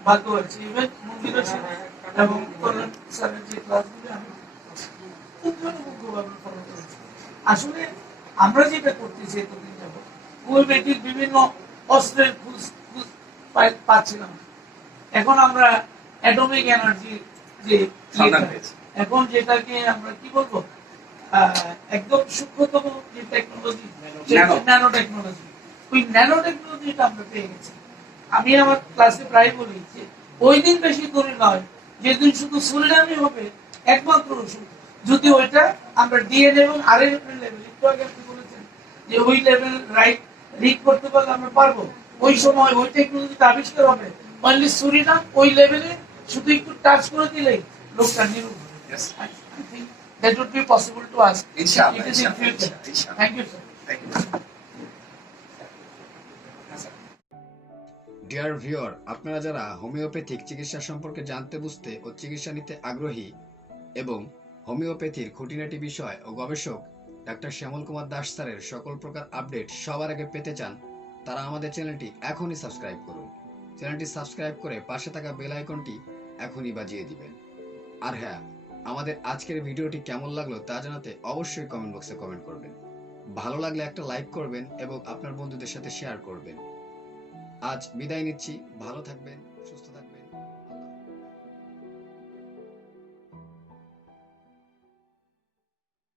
ভাগ্য হয়েছে। ইভেন মন্দির এবং কল্যাণ স্যারের যে ক্লাসগুলি আমি খুব ভাবে ফলো করেছি। আসলে আমরা যেটা করতেছি এতদিন যাব হোমিওপ্যাথির বিভিন্ন অস্ত্রের খোঁজ পাচ্ছিলাম, এখন আমরা অ্যাটমিক এনার্জি যে সন্ধান পেয়েছি। এখন যেটাকে আমরা কি বলবো একদম সূক্ষ্মতম যে টেকনোলজি, ন্যানো টেকনোলজি, ওই ন্যানো টেকনোলজিটা আমরা পেয়ে গেছি। আমি আমার ক্লাসে প্রায় বলি যে ওই দিন বেশি করে নয় যেদিন শুধু সুরিনামি হবে একমাত্র ওষুধ, যদি ওইটা আমরা ডিএনএ এবং আরএনএ লেভেল, একটু আগে আপনি বলেছেন যে ওই লেভেল রাইট রিড করতে পারলে আমরা পারবো, ওই সময় ওই টেকনোলজিটা আবিষ্কার হবে। অনলি সুরিনাম ওই লেভেলে শুধু একটু টাচ করে দিলেই লোকটা নিরূপ হবে। Yes. I think that would be possible to us. Inshallah, It is in inshallah, future. inshallah. Thank you, sir. Thank you. Dear viewer, আপনারা যারা হোমিওপ্যাথিক চিকিৎসা সম্পর্কে জানতে বুঝতে ও চিকিৎসা নিতে আগ্রহী এবং হোমিওপ্যাথির খুঁটিনাটি বিষয় ও গবেষক ডাক্তার শ্যামল কুমার দাস স্যারের সকল প্রকার আপডেট সবার আগে পেতে চান, তারা আমাদের চ্যানেলটি এখনই সাবস্ক্রাইব করুন। চ্যানেলটি সাবস্ক্রাইব করে পাশে থাকা বেল আইকনটি এখনই বাজিয়ে দিবেন। আর হ্যাঁ, আমাদের আজকের ভিডিওটি কেমন লাগলো তা জানাতে অবশ্যই কমেন্ট বক্সে কমেন্ট করবেন। ভালো লাগলে একটা লাইক করবেন এবং আপনার বন্ধুদের সাথে শেয়ার করবেন। আজ বিদায় নিচ্ছি, ভালো থাকবেন, সুস্থ থাকবেন।